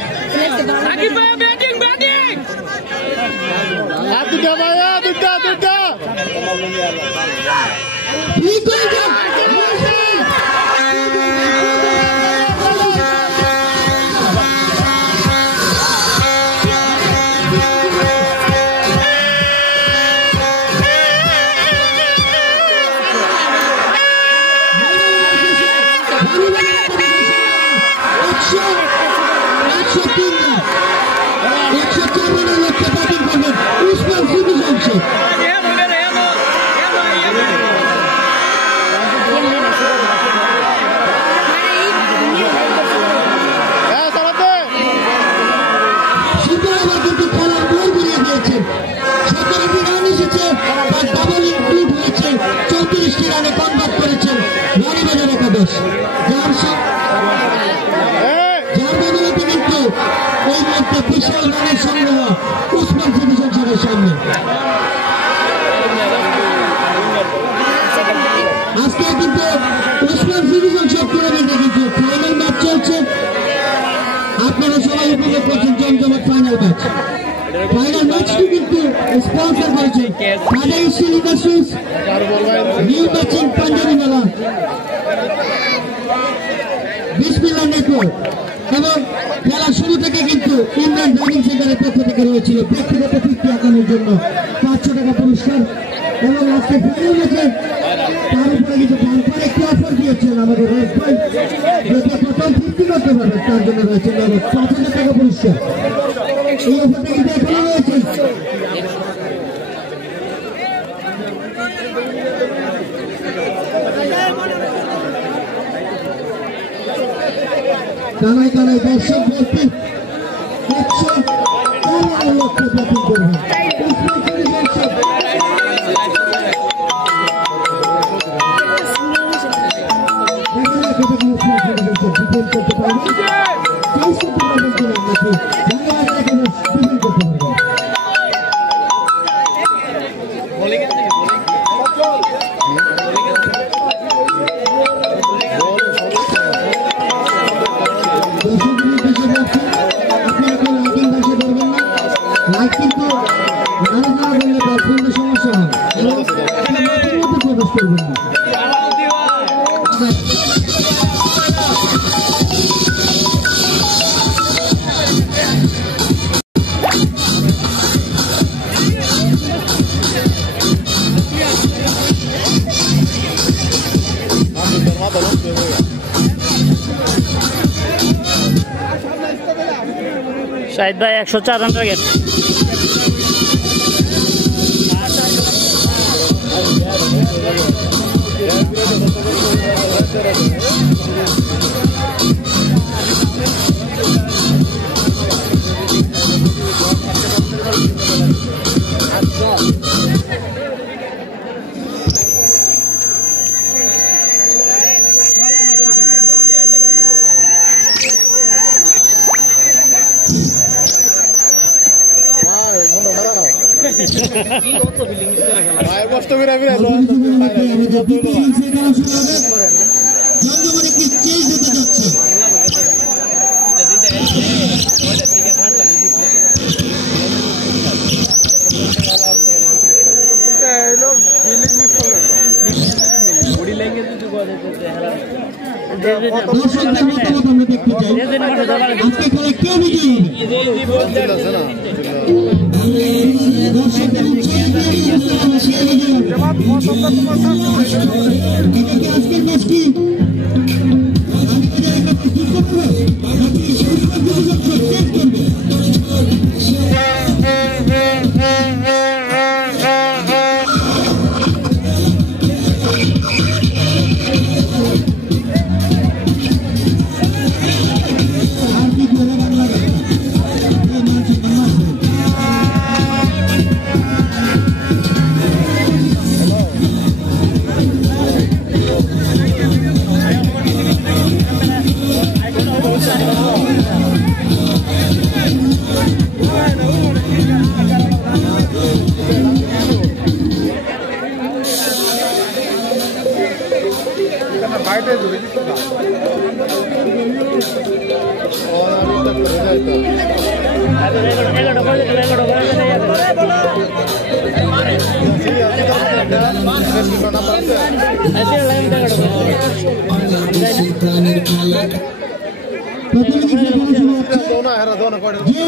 আজকে কিন্তু ওসমান ডিভিশন সব করে কিন্তু ফাইনাল ম্যাচ চলছে। আপনারা সবাই উপভোগ করছেন জমজমাট ফাইনাল ম্যাচ। ফাইনাল ম্যাচটি কিন্তু স্পন্সর করেছে Father Steel Industries, New Matching Punjabi Mela, Bismillah network এবং খেলার শুরু থেকে কিন্তু ইমরান ডাইনিং সেন্টারের পক্ষ থেকে রয়েছিল ব্যক্তিগত তৃপ্তি আঁকানোর জন্য 500 টাকা পুরস্কার এবং আজকে ফাইনাল ম্যাচে তার উপরে কিছু বাম্পার একটি অফার দিয়েছেন আমাদের রয়েস ভাই, যেটা প্রথম তৃপ্তি করতে পারবে তার জন্য রয়েছে 5,000 টাকা পুরস্কার। এই অফারটা কিন্তু এখনো রয়েছে। কানায় কানায় দর্শক ভর্তি 113 লক্ষ ব্যাটিং করবেন। शाहिद भाई 104 रन टारगेट।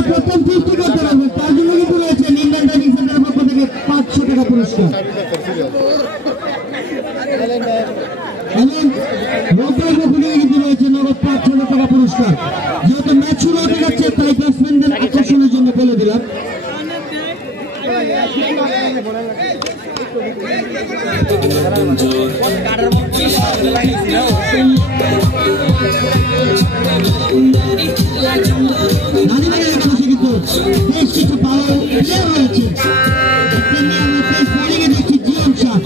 প্রথম ফিফটি করতে হবে তার জন্য কিন্তু রয়েছে ইন্ডিয়ান ড্রাইভিং সেন্টারের পক্ষ থেকে 500 টাকা পুরস্কার এবং লোকের পক্ষ থেকে কিন্তু রয়েছে নগদ 500 টাকা পুরস্কার। যেহেতু ম্যাচ শুরু হতে যাচ্ছে তাই ব্যাটসম্যানদের আকর্ষণের জন্য বলে দিলাম। বেশ কিছু ভালো প্লেয়ার রয়েছে দেখছি জিয়ান শাহ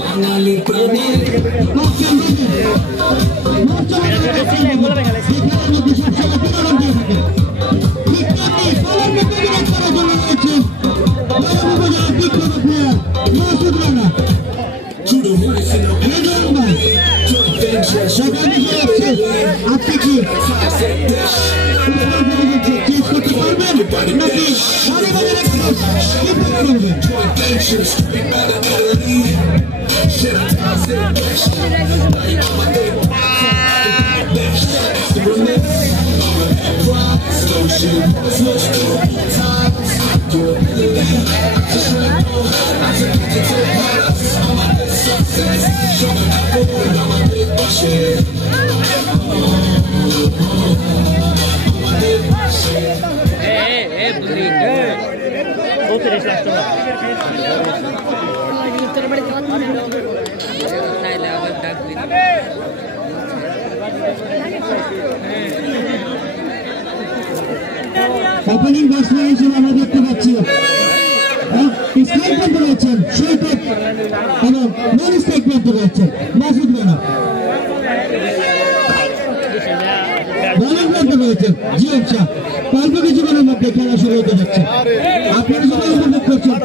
আপনি কি চেঞ্জ করতে পারবেন নাকি ওপেনিং ব্যাটসম্যান হিসেবে আমরা দেখতে পাচ্ছি স্ট্রাইক করতে রয়েছেন সৈকত এবং নন স্ট্রাইক করতে রয়েছেন মাসুদ রানা, বোলিং করতে রয়েছেন জিয়ান শাহ। অল্প কিছুক্ষণের মধ্যে খেলা শুরু হতে যাচ্ছে। আপনারা সবাই উপভোগ করছেন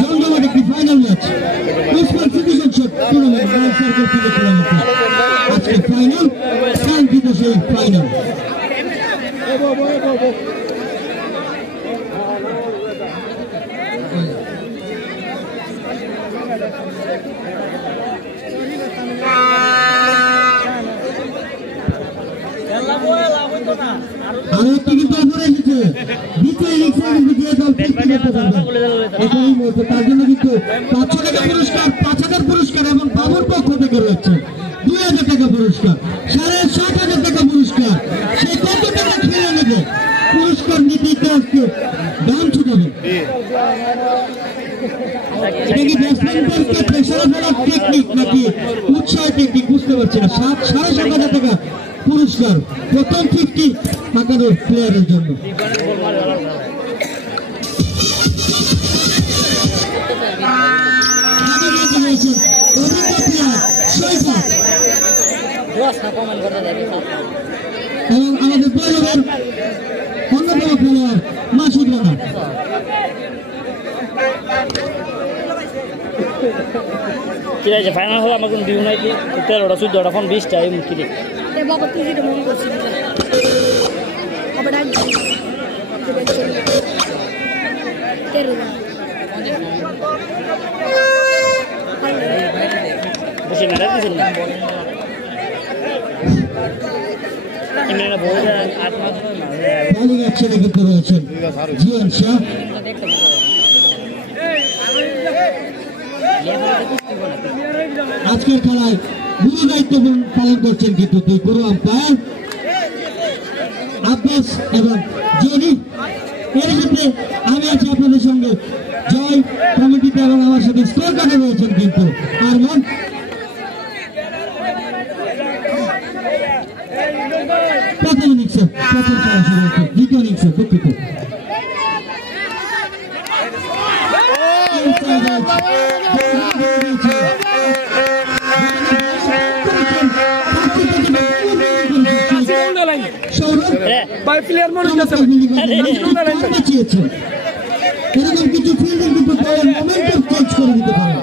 জমজমাট একটি final match principal citizen tournament royal circle থেকে খেলানো আজকে ফাইনাল শান্তিতে সেই ফাইনাল। আরো একটি কিন্তু অফার এসেছে দ্বিতীয় ইনিংসে কিন্তু যে দল ফিফটি করতে পারবে এখানেই মুহূর্তে তার জন্য কিন্তু 500 টাকা পুরস্কার 5000 পুরস্কার এবং বাবুর পক্ষ থেকে রয়েছে 2000 টাকা পুরস্কার 7,500 টাকা পুরস্কার। সে কত টাকা খেলে নেবে পুরস্কার নিতে আজকে দাম ছুটাবে। এটা কি ব্যাটসম্যানদেরকে প্রেসারে ফেলার টেকনিক নাকি উৎসাহ টেকনিক বুঝতে পারছি না। 7,500 টাকা পুরস্কার প্রথম 50 টাকার প্লেয়ারের জন্য। এবং আমাদের দলের অন্যতম খেলোয়াড় মাসুদ রানা। কি আছে ফাইনাল হলো আমার কোনো ডিউ নাই কি 13টা 14টা ফোন 20টা এই মুখি দে বাবা তুই যেটা মনে করছিস আবার ডাক বসে মেরা দিছেন না ইমরান বহুত 8 মাস বোলিং অ্যাকশনে কিন্তু রয়েছেন জিয়ান শাহ। আজকের খেলায় গুরু দায়িত্ব পালন করছেন কিন্তু দুই গুরু আম্পায়ার আব্বাস এবং জনি। এর সাথে আমি আছি আপনাদের সঙ্গে জয় কমিটিতে এবং আমার সাথে স্কোর কার্ডে রয়েছেন কিন্তু আরমান। প্রথম ইনিংসে প্রথম খেলা শুরু হচ্ছে দ্বিতীয় ইনিংসে দুঃখিত এরকম কিছু ফিল্ডিং কিন্তু মোমেন্টাম চেঞ্জ করে দিতে পারে।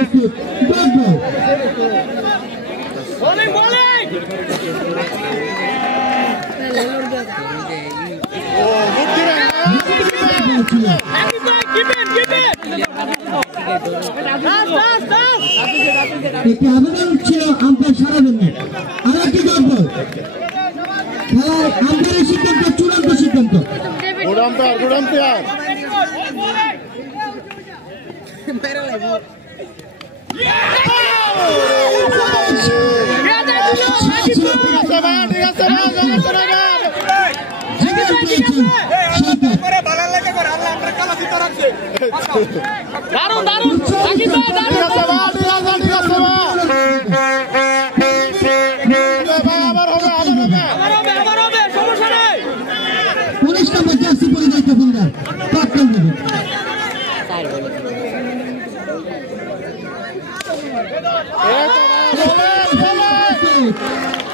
প্রস্তুত ডট বল একটি আবেদন ছিল আম্পায়ার সারাবেন না আর একটি ডট বল খেলার আম্পায়ারের সিদ্ধান্ত চূড়ান্ত সিদ্ধান্ত পুলিশ কাপড় জার্সি পরে যাইতে বলবেন টপকাল দেবেন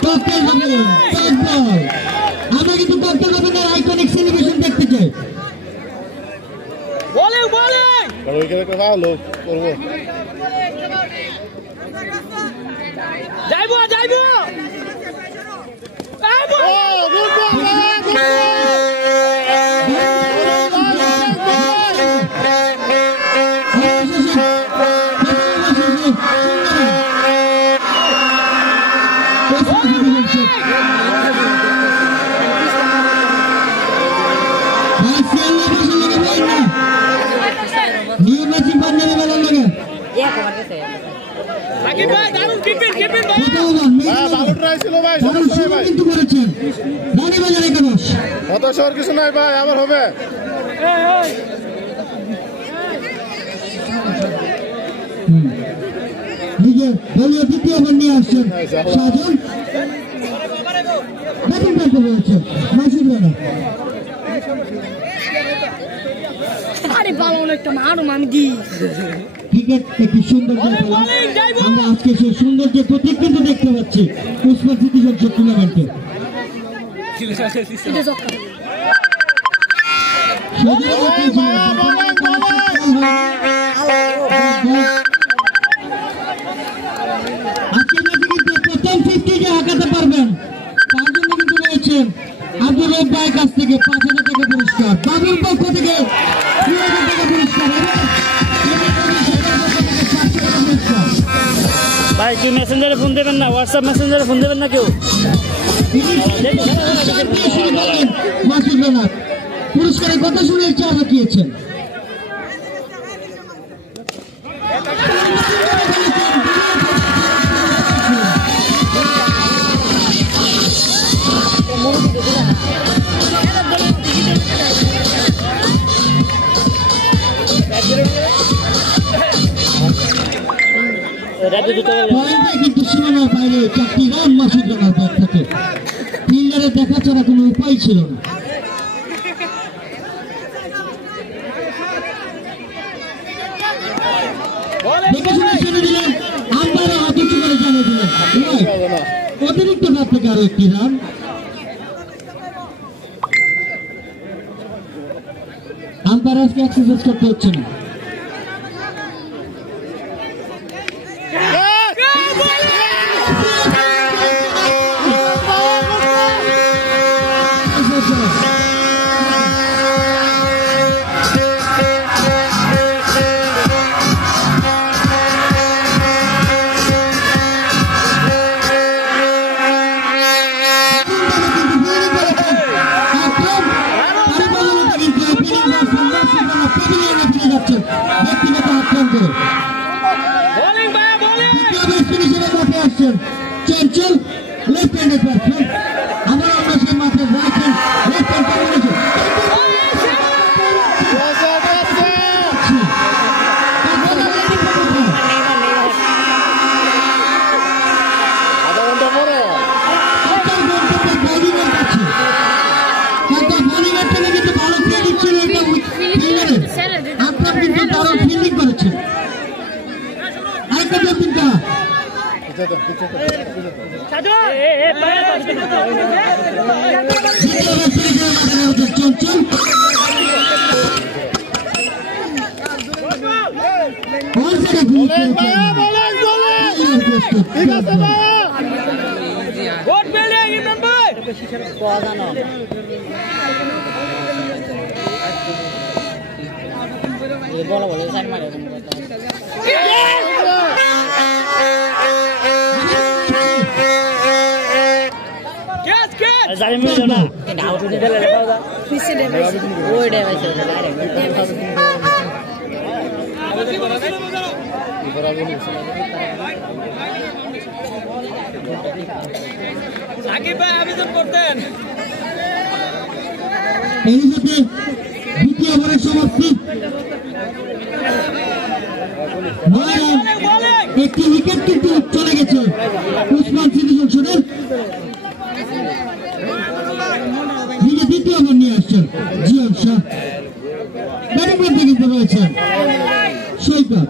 টপকাল দেবেন টপকাল আমরা কিন্তু টপকাল দেবেন আইকনিক সেলিব্রেশন দেখতে চাই কিছু নাই ভাই আবার হবে নিজের দলীয় দ্বিতীয় ওভার নিয়ে আসছেন সাজন ব্যাটিং করতে রয়েছেন মাসুদ রানা আরে ভালো একটা মারো আমি দি ক্রিকেট একটি সৌন্দর্য খেলা আমরা আজকে সেই সৌন্দর্যের প্রতীক কিন্তু দেখতে পাচ্ছি উসমান সিটি সংসদ টুর্নামেন্টে আজকে কিন্তু প্রথম 50 যে হাঁকাতে পারবেন তার জন্য কিন্তু রয়েছেন আব্দুল রব ভাইয়ের কাছ থেকে 5,000 টাকা পুরস্কার, বাবুর পক্ষ থেকে 2,000 টাকা পুরস্কার ভাই কেউ মেসেঞ্জারে ফোন দেবেন না, হোয়াটসঅ্যাপ মেসেঞ্জারে ফোন দেবেন না কেউ। মাসুদ রানা পুরস্কারের কথা শুনে চা হাঁকিয়েছেন। কিন্তু সীমানার বাইরে 4টি রান মাসুদ রানার ব্যাট থেকে ফিল্ডারে দেখা ছাড়া কোনো উপায় ছিল না। দেখে শুনে ছেড়ে দিলেন, আম্পায়ার হাত উঁচু করে জানিয়ে দিলেন অতিরিক্ত ব্যাট থেকে আরো একটি রান। আম্পায়ার আজকে এক্সারসাইজ করতে হচ্ছে না। ব্যক্তিগত আক্রমণ করে চঞ্চল লেফট হ্যান্ডেড ব্যাটসম্যান, আবার আমরা সেই মাঠে right hand left hand combination Chanchal bola boleh saya mana? Zalim itu na. Tahu tu dia lelaki apa? Fisik dia. Oh dia macam Sakib ভাই আবেদন করতেন। এই সাথে দ্বিতীয় ওভারের সমাপ্তি। একটি উইকেট কিন্তু চলে গেছে উসমান সিটি সংসদের। দ্বিতীয় ওভার নিয়ে আসছেন জিয়ান শাহ। ব্যাটিং করতে কিন্তু রয়েছেন সৈকত।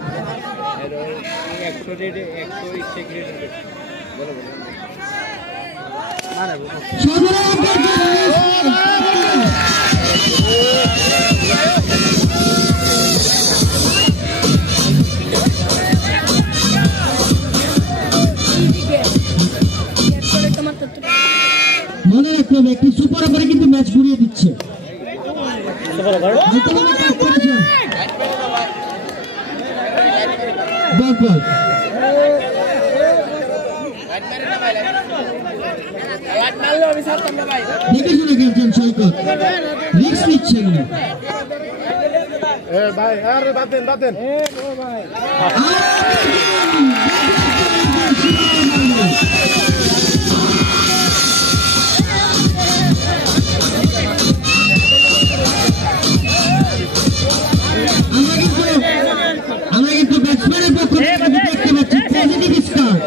মনে রাখতে হবে একটি সুপার ওভারে কিন্তু ম্যাচ ঘুরিয়ে দিচ্ছে। দেখে শুনে খেলছেন সৈকত, রিস্ক নিচ্ছেন না। ভাই আরে বাতেন বাতেন আমরা কিন্তু ব্যাটসম্যানের পক্ষ থেকে দেখতে পাচ্ছি পজিটিভ স্টার্ট।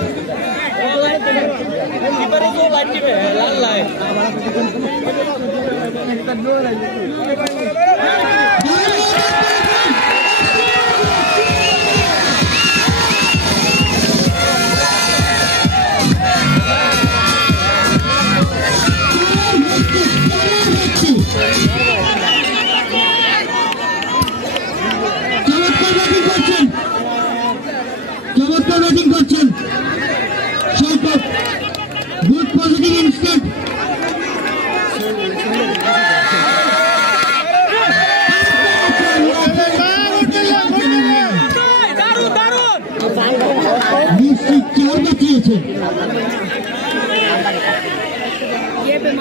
চমৎকার ব্যাটিং করছেন সৈকত, গুড পজিটিভ ইনস্ট্যান্ট।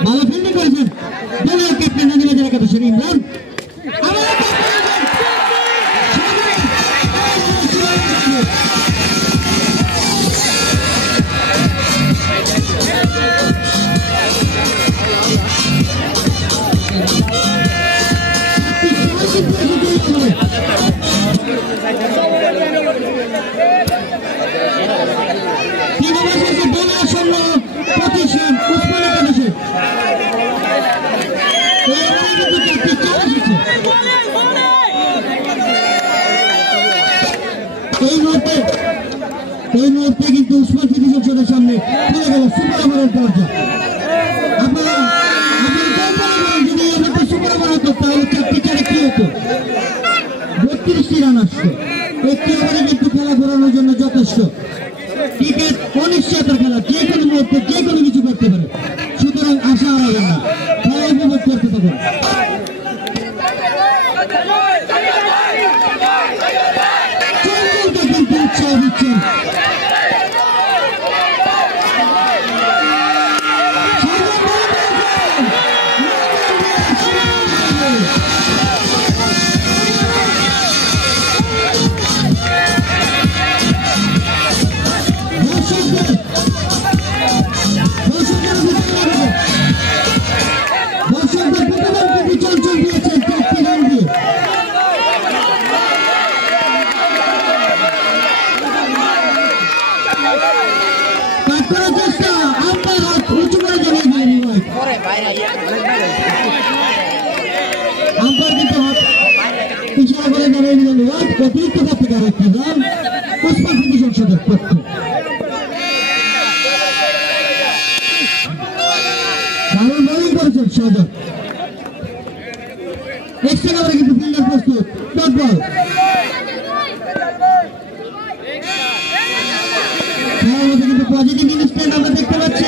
ভালো ফিল্ডিং করেছেন দলীয় ক্যাপ্টেন নাজিমের একাদশের ইমরান। এই মুহূর্তে কিন্তু উসমান সিটি সংসদের সামনে খুলে গেল সুপার ওভারের দরজা। আপনারা যদি এমনিতে সুপার ওভার হতো তাহলে 4-4 কি হতো, 32টি রান আসতো। একটি ওভারে কিন্তু খেলা ঘোরানোর জন্য যথেষ্ট। ক্রিকেট অনিশ্চয়তার খেলা, যে কোনো মুহূর্তে যে কোনো কিছু করতে পারে, সুতরাং আশা হারাবেন না, খেলা উপভোগ করতে থাকুন। কিন্তু উৎসাহ দিচ্ছেন ইশারা করে জানিয়ে দিলেন অতিরিক্ত পত্রিকার একটি রান উসমান সিটি সংসদের পক্ষ। দারুণ বোলিং করেছেন শাহজাদ। নেক্সট ওভারে কিন্তু ফিল্ডার প্রস্তুত, ডট বল। পজিটিভ ইনস্ট্যান্ট আমরা দেখতে পাচ্ছি।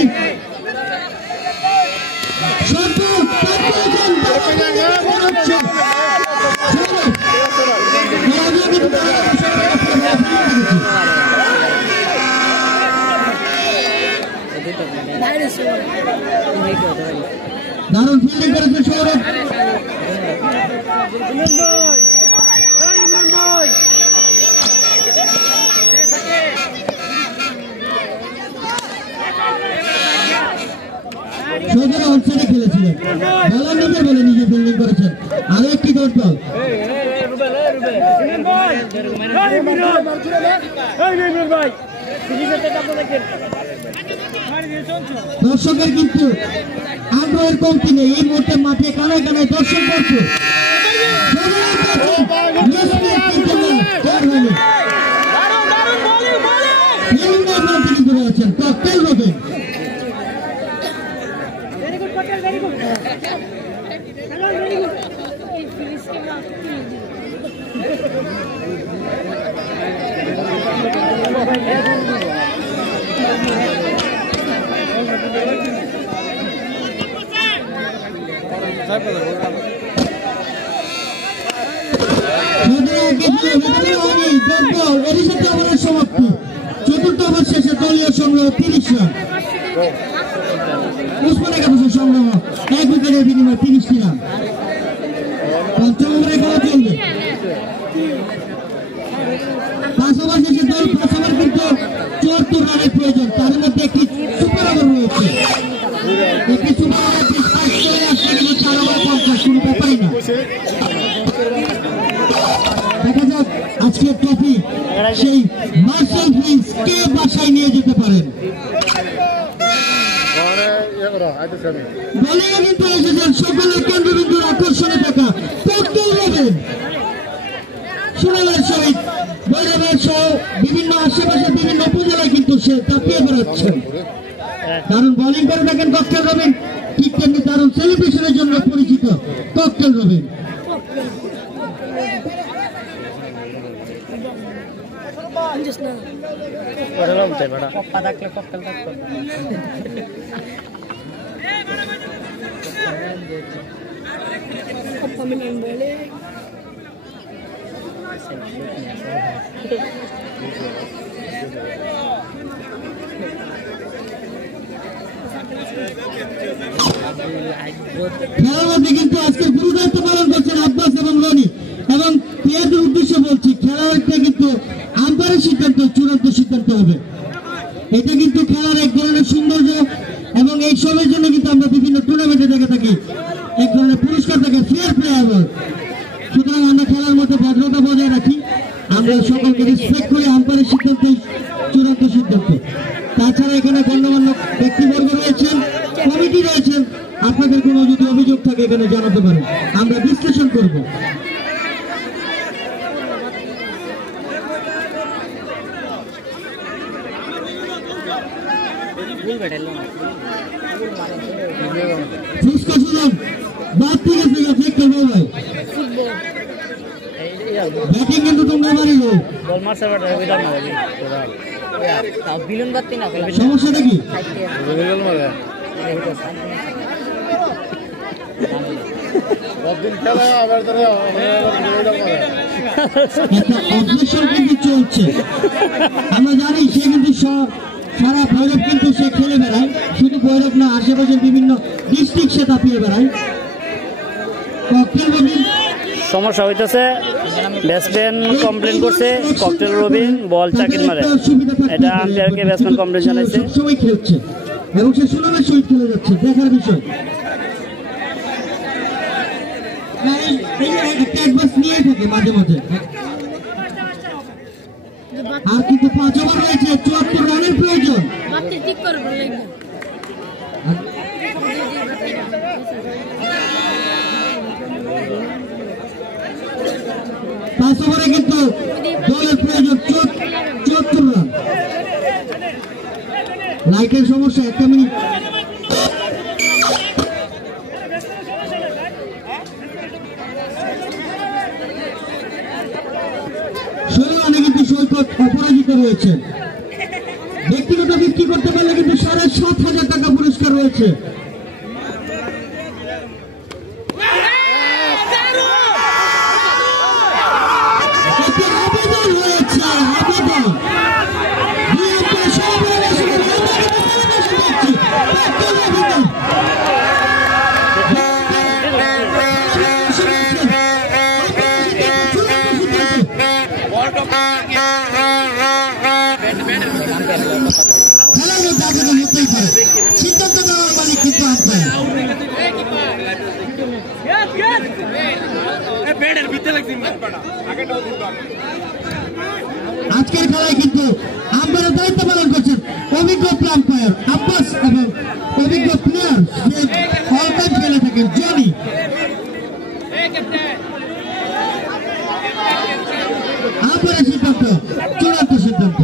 দারুণ ফিল্ডিং করেছে সৌরভ। সৌরভ আউটসাইডে খেলেছিলেন, বলার নিজের বলে নিজে ফিল্ডিং করেছেন। আরো একটি ডট বল। দর্শকের কিন্তু আগ্রহের কমতি নেই, এই মুহূর্তে মাঠে কানায় কানায় দর্শক ভরপুর। কিন্তু রয়েছেন ককটেল রবিন। সমাপ্তি চতুর্থ ওভার শেষে দলীয় সংগ্রহ 30 রান। উসমান একাদশের সংগ্রহ 1 উইকেটের বিনিময়ে 30টি রান। পঞ্চম ওভারে খেলা চলবে। 5 ওভার শেষে দল 5 ওভার কিন্তু 74 রানের প্রয়োজন। তার মধ্যে একটি সুপার ওভার রয়েছে, একটি সুপার ওভার 4 ওভার 50 কোনো ব্যাপারই না। দেখা যাক আজকের ট্রফি সেই মার্শাল ফিল্ডস কে বাসায় নিয়ে যেতে পারেন। বলিংয়ে কিন্তু এসেছেন সকলের কেন্দ্রবিন্দুর আকর্ষণে থাকা ককটেল রবিন। সুনামের সহিত বৈরবের সহ বিভিন্ন আশেপাশে বিভিন্ন উপজেলায় কিন্তু সে তাপিয়ে বেড়াচ্ছেন। দারুণ বোলিং করে থাকেন ককটেল রবিন, ঠিক তেমনি দারুণ সেলিব্রেশনের জন্য পরিচিত ককটেল রবিন। খেলার মধ্যে কিন্তু আজকে গুরুদায়িত্ব পালন করছেন আব্বাস এবং রনি, এবং প্লেয়ারদের উদ্দেশ্যে বলছি খেলাটা কিন্তু আম্পায়ারের সিদ্ধান্ত চূড়ান্ত সিদ্ধান্ত হবে। এটা কিন্তু খেলার এক ধরনের সৌন্দর্য, এবং এই সবের জন্য কিন্তু আমরা বিভিন্ন টুর্নামেন্টে দেখে থাকি এক ধরনের পুরস্কার থাকে ফেয়ার প্লে অ্যাওয়ার্ড। সুতরাং আমরা খেলার মধ্যে ভদ্রতা বজায় রাখি, আমরা সকলকে রেসপেক্ট করি। আম্পায়ারের সিদ্ধান্তই চূড়ান্ত সিদ্ধান্ত। তাছাড়া এখানে গণ্যমান্য ব্যক্তিবর্গ রয়েছেন, কমিটি রয়েছেন, আপনাদের কোনো যদি অভিযোগ থাকে এখানে জানাতে পারেন, আমরা বিশ্লেষণ করব। ব্যাটিং কিন্তু তোমরা মারিল, সমস্যাটা কি? চলছে আমরা জানি, সে কিন্তু সারা ভৈরব কিন্তু সে খেলে বেড়ায়, শুধু ভৈরব না আশেপাশের বিভিন্ন ডিস্ট্রিক্ট সে তাপিয়ে বেড়ায়। সমস্যা হইতেছে, ব্যাটসম্যান কমপ্লেন করছে ককটেল রবিন বল চাকির মারে, এটা আম্পায়ারকে ব্যাটসম্যান কমপ্লেন জানাইছে। সবসময় খেলছে এবং সে সুনামের সহিত খেলে যাচ্ছে, দেখার বিষয়। নিয়ে থাকে মাঝে মাঝে, আর কিন্তু 5 ওভার রয়েছে, 74 রানের প্রয়োজন। 5 ওভারে কিন্তু দলের প্রয়োজন 74 রান। লাইটের সমস্যা, 1 মিনিট। ষোলো রানে কিন্তু সৈকত অপরাজিত রয়েছে। ব্যক্তিগত বিক্রি করতে পারলে কিন্তু 7,500 টাকা পুরস্কার রয়েছে। সিদ্ধান্ত নেওয়ার মালিক কিন্তু আজকের খেলায় কিন্তু আম্পায়ারের দায়িত্ব পালন করছেন অভিজ্ঞ আম্পায়ার আব্বাস এবং অভিজ্ঞ প্লেয়ার অলকাজ খেলে থাকেন জনি। আম্পায়ারের সিদ্ধান্ত চূড়ান্ত সিদ্ধান্ত।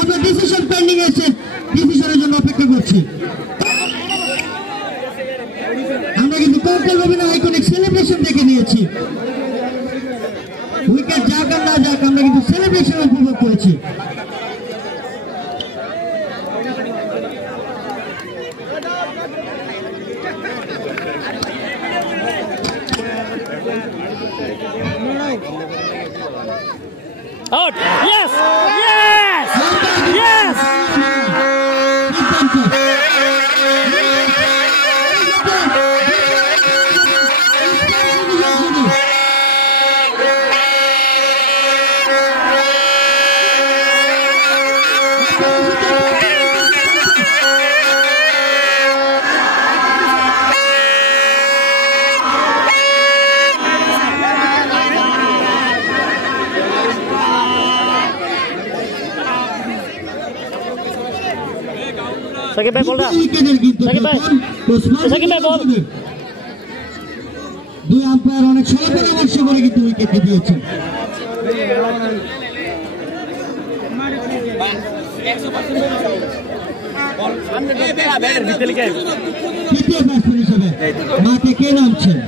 আমরা ডিসিশন পেন্ডিং আছে, ডিসিশনের জন্য অপেক্ষা করছি। আমরা কিন্তু ককটেল রবিন আইকনিক সেলিব্রেশন দেখে নিয়েছি। উইকেট যাক আর না যাক আমরা কিন্তু সেলিব্রেশন উপভোগ করেছি। Out! Yes! Yes! Yes! Shakib ভাই বলরা সাকিব ভাই বল। দুই আম্পায়ার অনেক সব পরামর্শ করে কিন্তু উইকেট দিয়েছেন। তৃতীয় ব্যাটসম্যান হিসেবে মাঠে কে নামছেন?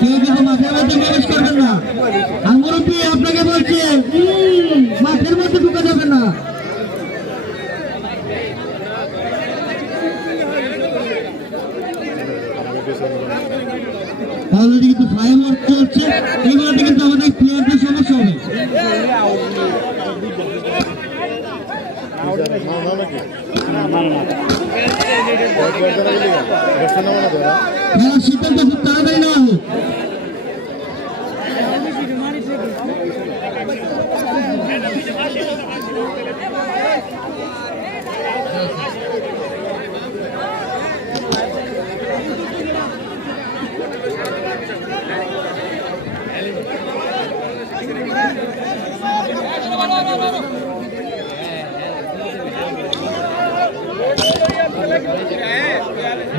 কেউ কিন্তু মাঠের মধ্যে প্রবেশ করবেন না। আর মুরব্বী আপনাকে বলছে মাঠের মধ্যে ঢুকে যাবে না। অলরেডি কিন্তু ফায়ার ওয়ার্ক চলছে, এগুলোতে কিন্তু আমাদের প্লেয়ারদের সমস্যা হবে। সিদ্ধান্ত খুব তাড়াতাড়ি নেওয়া হোক।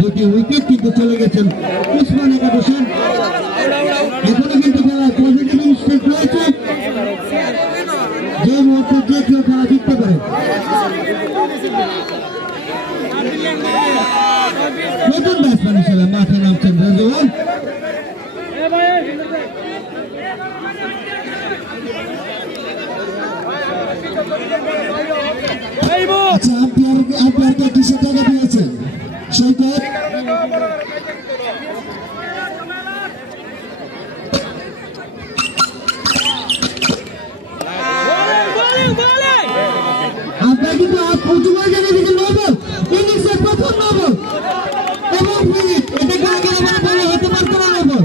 দুটি উইকেট কিন্তু চলে গেছেন উসমান একাদশের। এখনো কিন্তু খেলায় পজিটিভ ইনস্টেট রয়েছে, যে মুহূর্তে যে কেউ খেলা জিততে পারে। নতুন ব্যাটসম্যান হিসেবে মাঠে নামছেন রাজওয়াল। আচ্ছা, আম্পায়ারকে কিসের জায়গা পেয়েছেন সৈকত? আম্পায়ার কিন্তু উঁচু করে জানিয়ে দিয়েছেন নবল, ইনিংসের প্রথম নবল এবং উইকেট। এটাকে আগে আমার বলে হতে পারতো না নবল।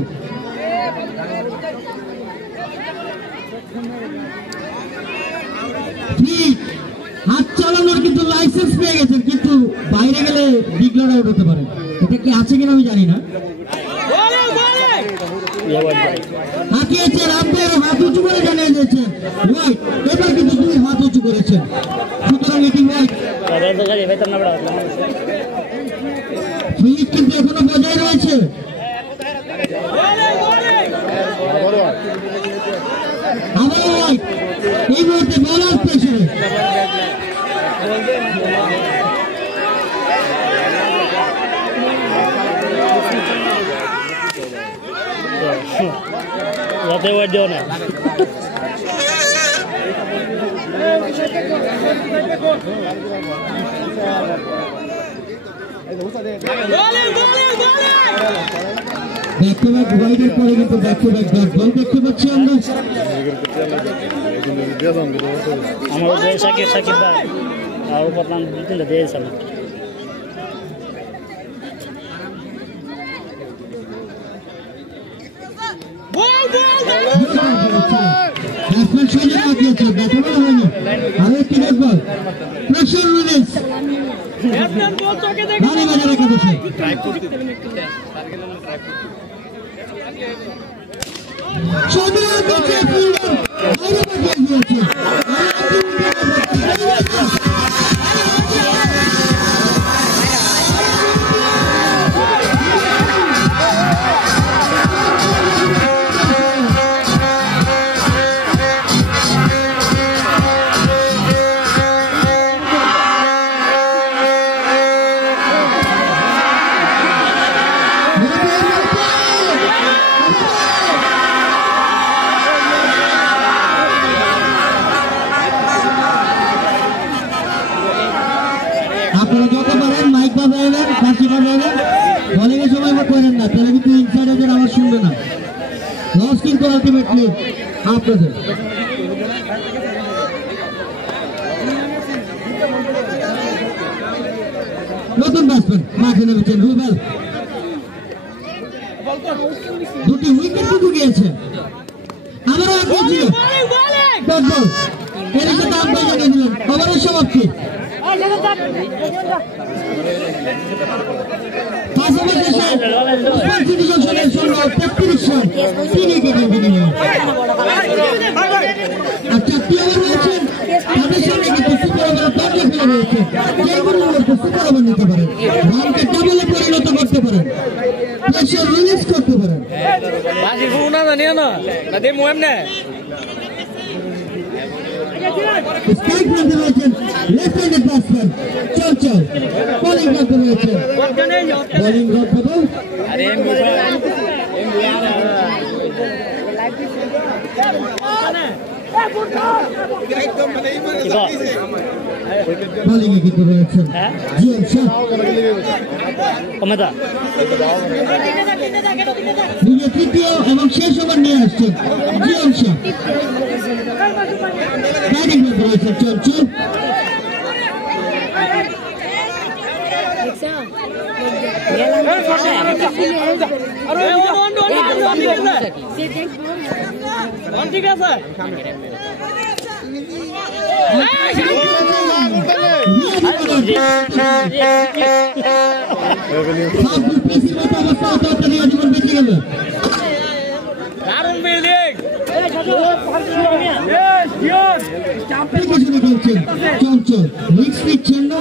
হাত চালানোর কিন্তু লাইসেন্স পেয়ে গেছেন, কিন্তু বাইরে গেলে ডিক্লেয়ার আউট হতে পারে। এটা কি আছে কিনা আমি জানি না। হাঁকিয়েছেন আম্পায়ার, হাত উঁচু করে জানিয়ে দিয়েছে হোয়াইট। এবার কিন্তু দুই হাত উঁচু করেছেন, সুতরাং এটি হোয়াইট। উইকেট কিন্তু এখনো বজায় রয়েছে। আবার এই মুহূর্তে বলার পেছনে রাতে ওয়াইড দেও না ব্যাক ওয়াইডের পরে কিন্তু ব্যাক বল দেখতে পাচ্ছি আমরা আমার সাকিব ভাই আর বদনাম দিলে দিয়েছে না ব্যাটসম্যান সোজা মাতিয়েছে ব্যাটে বলা হয়নি আরো একটি ব্যাট বল প্রেশার রিলিজ ভালো বাজার একাদশে সোজা দিচ্ছে ফিল্ডার বাইরে পাঠিয়ে দিয়েছে আপনারা যত পারেন মাইক বাজাবেন কাশি বাজাবেন বলিং এর সময় করেন না তাহলে কিন্তু ইনসাইডারদের আওয়াজ শুনবে না লস কিন্তু আলটিমেটলি আপনাদের নতুন ব্যাটসম্যান মাঠে নেমেছেন রুবেল দুটি উইকেট কিন্তু গিয়েছে আবারও আগে ছিল ডট বল এর সাথে আম্পায়ার জানিয়ে দিলেন ওভারের সমাপ্তি পরিণত করতে পারেন রিলিজ করতে পারেন স্ট্রাইক করতে রয়েছেন লেফট হ্যান্ডেড ব্যাটসম্যান চল বোলিং করতে রয়েছেন বোলিং করতে বল বোলিং এ কিন্তু রয়েছেন জিএম শাহ কমেদা নিজের তৃতীয় এবং শেষ ওভার নিয়ে আসছেন জিএম শাহ ব্যাটিং করতে রয়েছেন চল ঠিক আছে চল রিক্স নিচ্ছেন না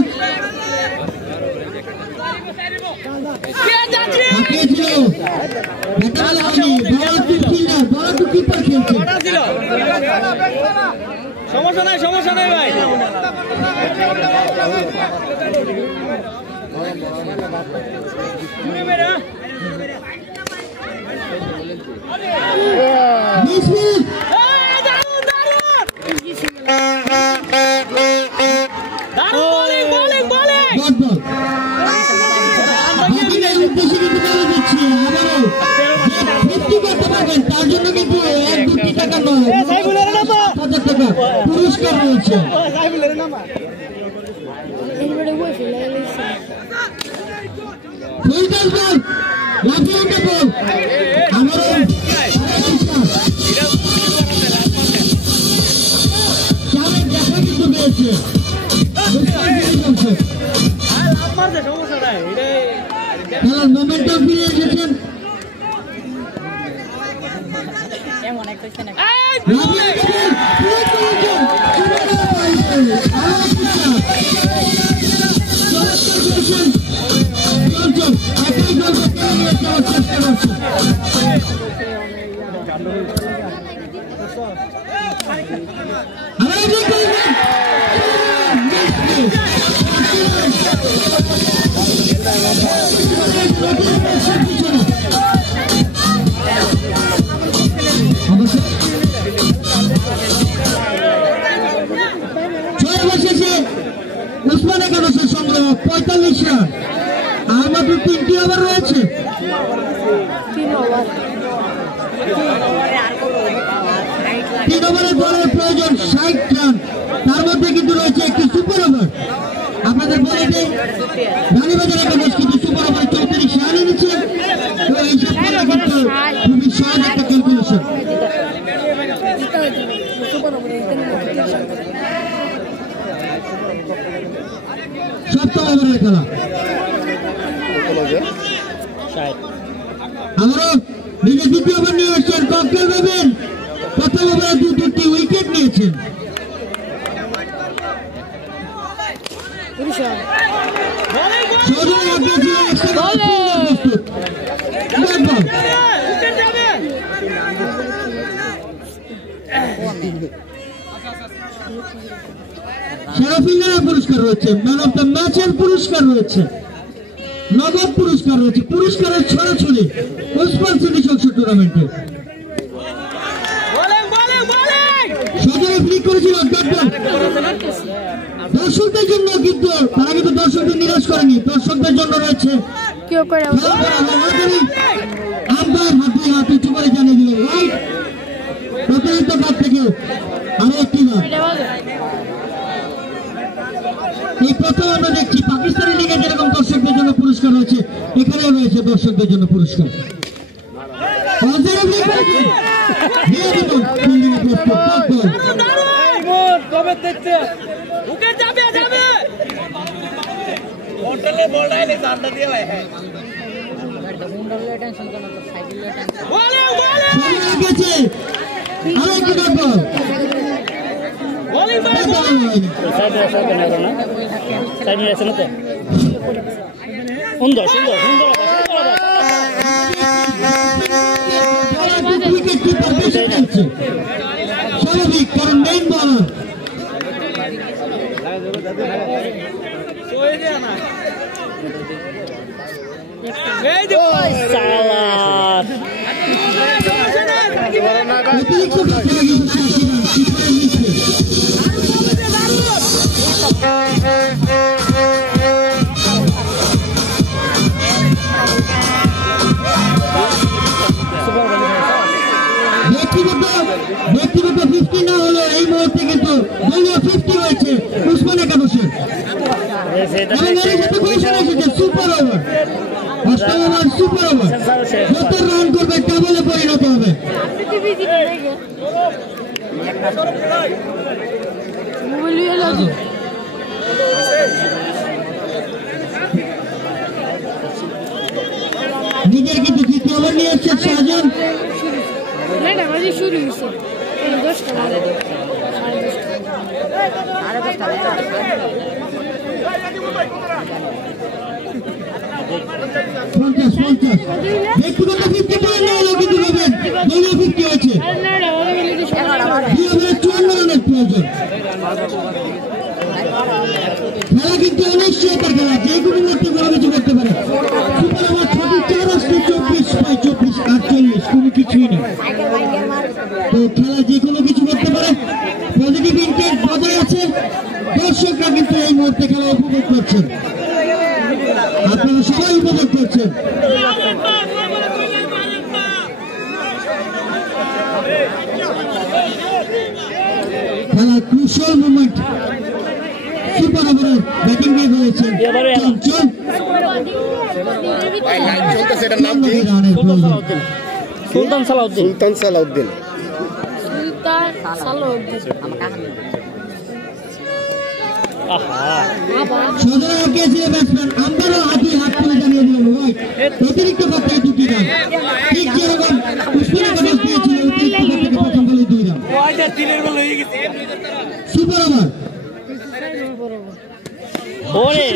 সমস্যা নাই ভাই তার জন্য কিন্তু 1-2 টাকা নয় 1000 টাকা পুরস্কার রয়েছে দেখা কিন্তু পেয়েছে খেলার মোমেন্টাম ফিরে এসেছেন চেষ্টা করছেন উসমান একাদশের সংগ্রহ 45 রান, আর মাত্র 3টি ওভার রয়েছে। 3 ওভারের দলের প্রয়োজন 60 রান, তার মধ্যে কিন্তু রয়েছে একটি সুপার ওভার। আপনাদের বলে দেই রানীবাজার একাদশ কিন্তু সুপার ওভার 34 রান এনেছে। তো এই সব কিন্তু খুবই সহজ একটা ক্যালকুলেশন। সপ্তম ওভারের খেলা আবারও নিজের দ্বিতীয় ওভার নিয়ে এসছেন ককটেল রবিন। প্রথম ওভারে 2টি উইকেট নিয়েছেন। সেরা ফিল্ডারের পুরস্কার রয়েছে, ম্যান অফ দ্য ম্যাচের পুরস্কার রয়েছে, নগদ পুরস্কার রয়েছে, পুরস্কারের ছড়াছড়ি উসমান সিটি সংসদ টুর্নামেন্টে। সজরে ফ্লিক করেছিল দর্শকদের জন্য, কিন্তু তারা কিন্তু দর্শকদের নিরাশ করেনি। দর্শকদের জন্য রয়েছে আম্পায়ার হাত উঁচু করে জানিয়ে দিল রাইট। প্রতিনিধিত্ব কাপ থেকে আরো একটি রান। এই প্রথম আমরা দেখছি পাকিস্তানি লিগে যেরকম দর্শকদের জন্য পুরস্কার রয়েছে, এখানেও রয়েছে দর্শকদের জন্য পুরস্কার। সুন্দর সুন্দর সুন্দর স্বাভাবিক, কারণ মেইন বলার ব্যক্তিগত 50 না হলে এই মুহূর্তে কিন্তু দলীয় 50 হয়েছে উসমান একাদশের। সুপার ওভার, অষ্টম ওভার সুপার ওভার, যত রান করবে কেবলে পরিণত হবে। নিজের কিন্তু দ্বিতীয় ওভার নিয়ে এসছে শাহজাহান। শুরু হয়েছে 50 ব্যক্তিগত 50 পয়েন্ট নিয়ে এলো কিন্তু রবেন, দলীয় 50 হয়েছে। 54 রানের প্রয়োজন। খেলা কিন্তু অনিশ্চয়তার খেলা, যে কোনো মুহূর্তে কোনো কিছু করতে পারে। সুপার ওভার 4 আসছে 24/24 48, কোনো কিছুই নেই। তো খেলা যে কোনো কিছু করতে পারে, পজিটিভ ইন্টেন্ট বজায় আছে। দর্শকরা কিন্তু এই মুহূর্তে খেলা উপভোগ করছেন, আপনারা সবাই উপভোগ করছেন। খেলার ক্রুশিয়াল মোমেন্ট, সুপার ওভারের ব্যাটিং দিয়ে হয়েছে চঞ্চল। সুলতান সালাউদ্দিন সদরে গিয়েছিল ব্যাটসম্যান, আম্বারও হাতে হাত তুলে জানিয়ে দিলেন রাইট। অতিরিক্ত মাত্রায় 2টি রান, ঠিক যেরকম উসমান একাদশ দিয়েছিল অতিরিক্ত মাত্রায় প্রথম বলে 2 রান। সুপার ওভার ওরে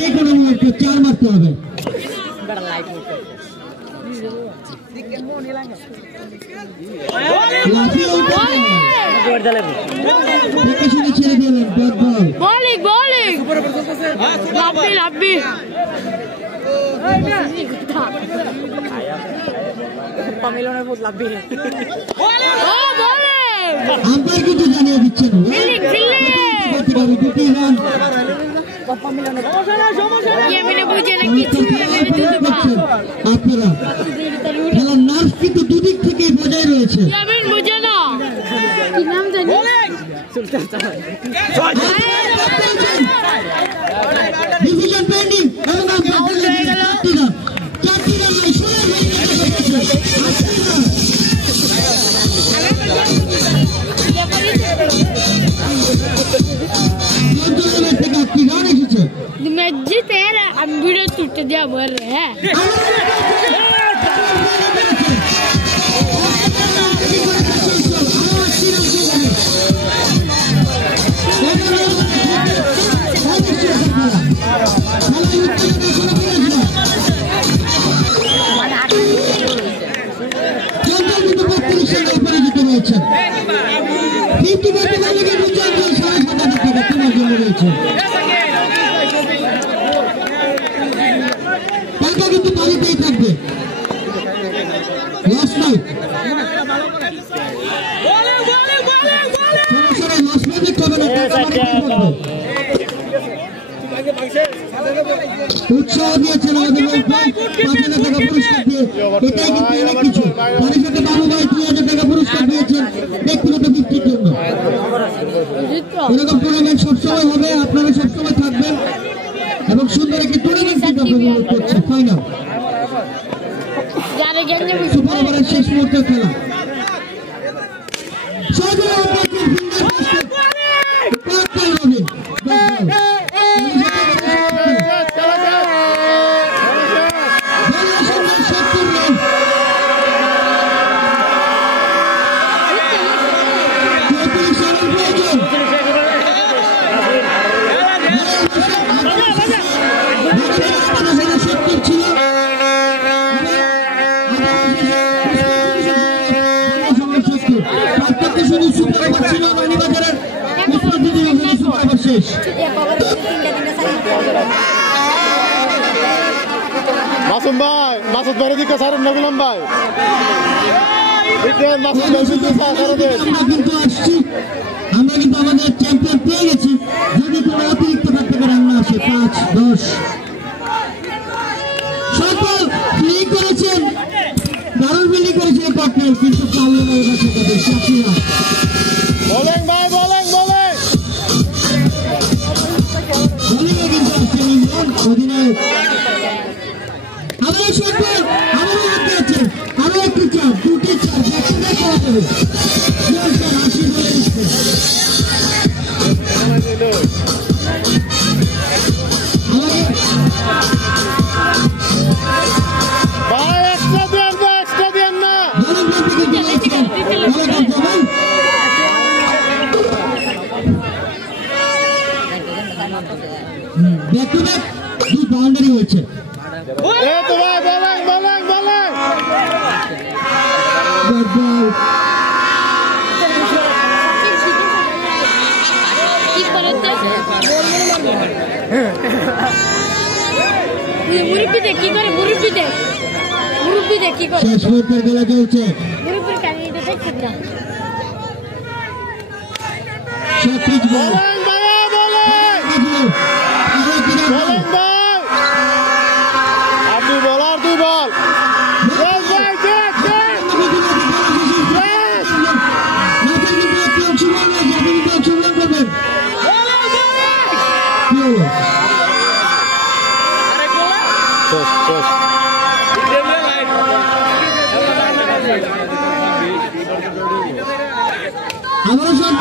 যে কোনো মুহূর্তে 4 মারতে হবে। Bowling, bowling. Labbi. Pamiloner बहुत labbi है. Oh, bowling. আম্পায়ার কিন্তু জানিয়ে দিচ্ছেন ये मैंने बुझे ना किसी मैंने दूध আপনারা খেলার নার্ভ কিন্তু দুদিক থেকেই বজায় রয়েছে ये मैंने बुझे ना কি নাম জানি ডিভিশন পেন্ডিং এবং ক্যাপ্টেন मैं जीते हैं हम वीडियो टूट दिया बोल रहे हैं কিন্তু বাড়িতেই থাকবে লাস্ট নাইট উৎসাহ দিয়েছেন আমাদের টাকা পুরস্কার দিয়ে এটাই কিন্তু অনেক কিছু তার সাথে বাবু ভাই 2000 টাকা পুরস্কার দিয়েছেন ব্যক্তিগত বৃত্তির জন্য এরকম টুর্নামেন্ট সবসময় হবে আপনারা সবসময় থাকবেন এবং সুন্দর একটি টুর্নামেন্ট কিন্তু উপভোগ করছে ফাইনাল সুপার ওভারের শেষ মুহূর্তের খেলা মাসুম ভাই মাসুদ ভাইয়ের দিকে সারুন না গুলাম ভাই মাসুদ ভাই কিন্তু আসছি আমরা কিন্তু আমাদের চ্যাম্পিয়ন পেয়ে গেছি যদি কোনো অতিরিক্ত থেকে রান্না আসে 5-10 সকল প্লে করেছেন দারুণ বিলি করেছে পার্টনার কিন্তু কালো কাছে তাদের সাথীরা বলেন ভাই বলেন বোলিংয়ে কিন্তু আসছেন ইমরান অধিনায়ক আমাদের সকল আমাদের হাতে আছে আরো একটি চার দুটি চার ব্যাটিংয়ে পাওয়া যাবে রাশি বলে দিচ্ছে ভাই এক্সট্রা দেন না ব্যাক টু ব্যাক দুই বাউন্ডারি হয়েছে এই তো ভাই বলেন মুরব্বিতে কি করে মুরব্বিতে কি করে শেষ মুহূর্তের খেলা চলছে মুরব্বির কাহিনীটা দেখছেন না বলেন ভাই আপনি বল আর তুই বল আমরা সব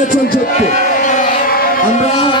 নির্বাচন সত্য আমরা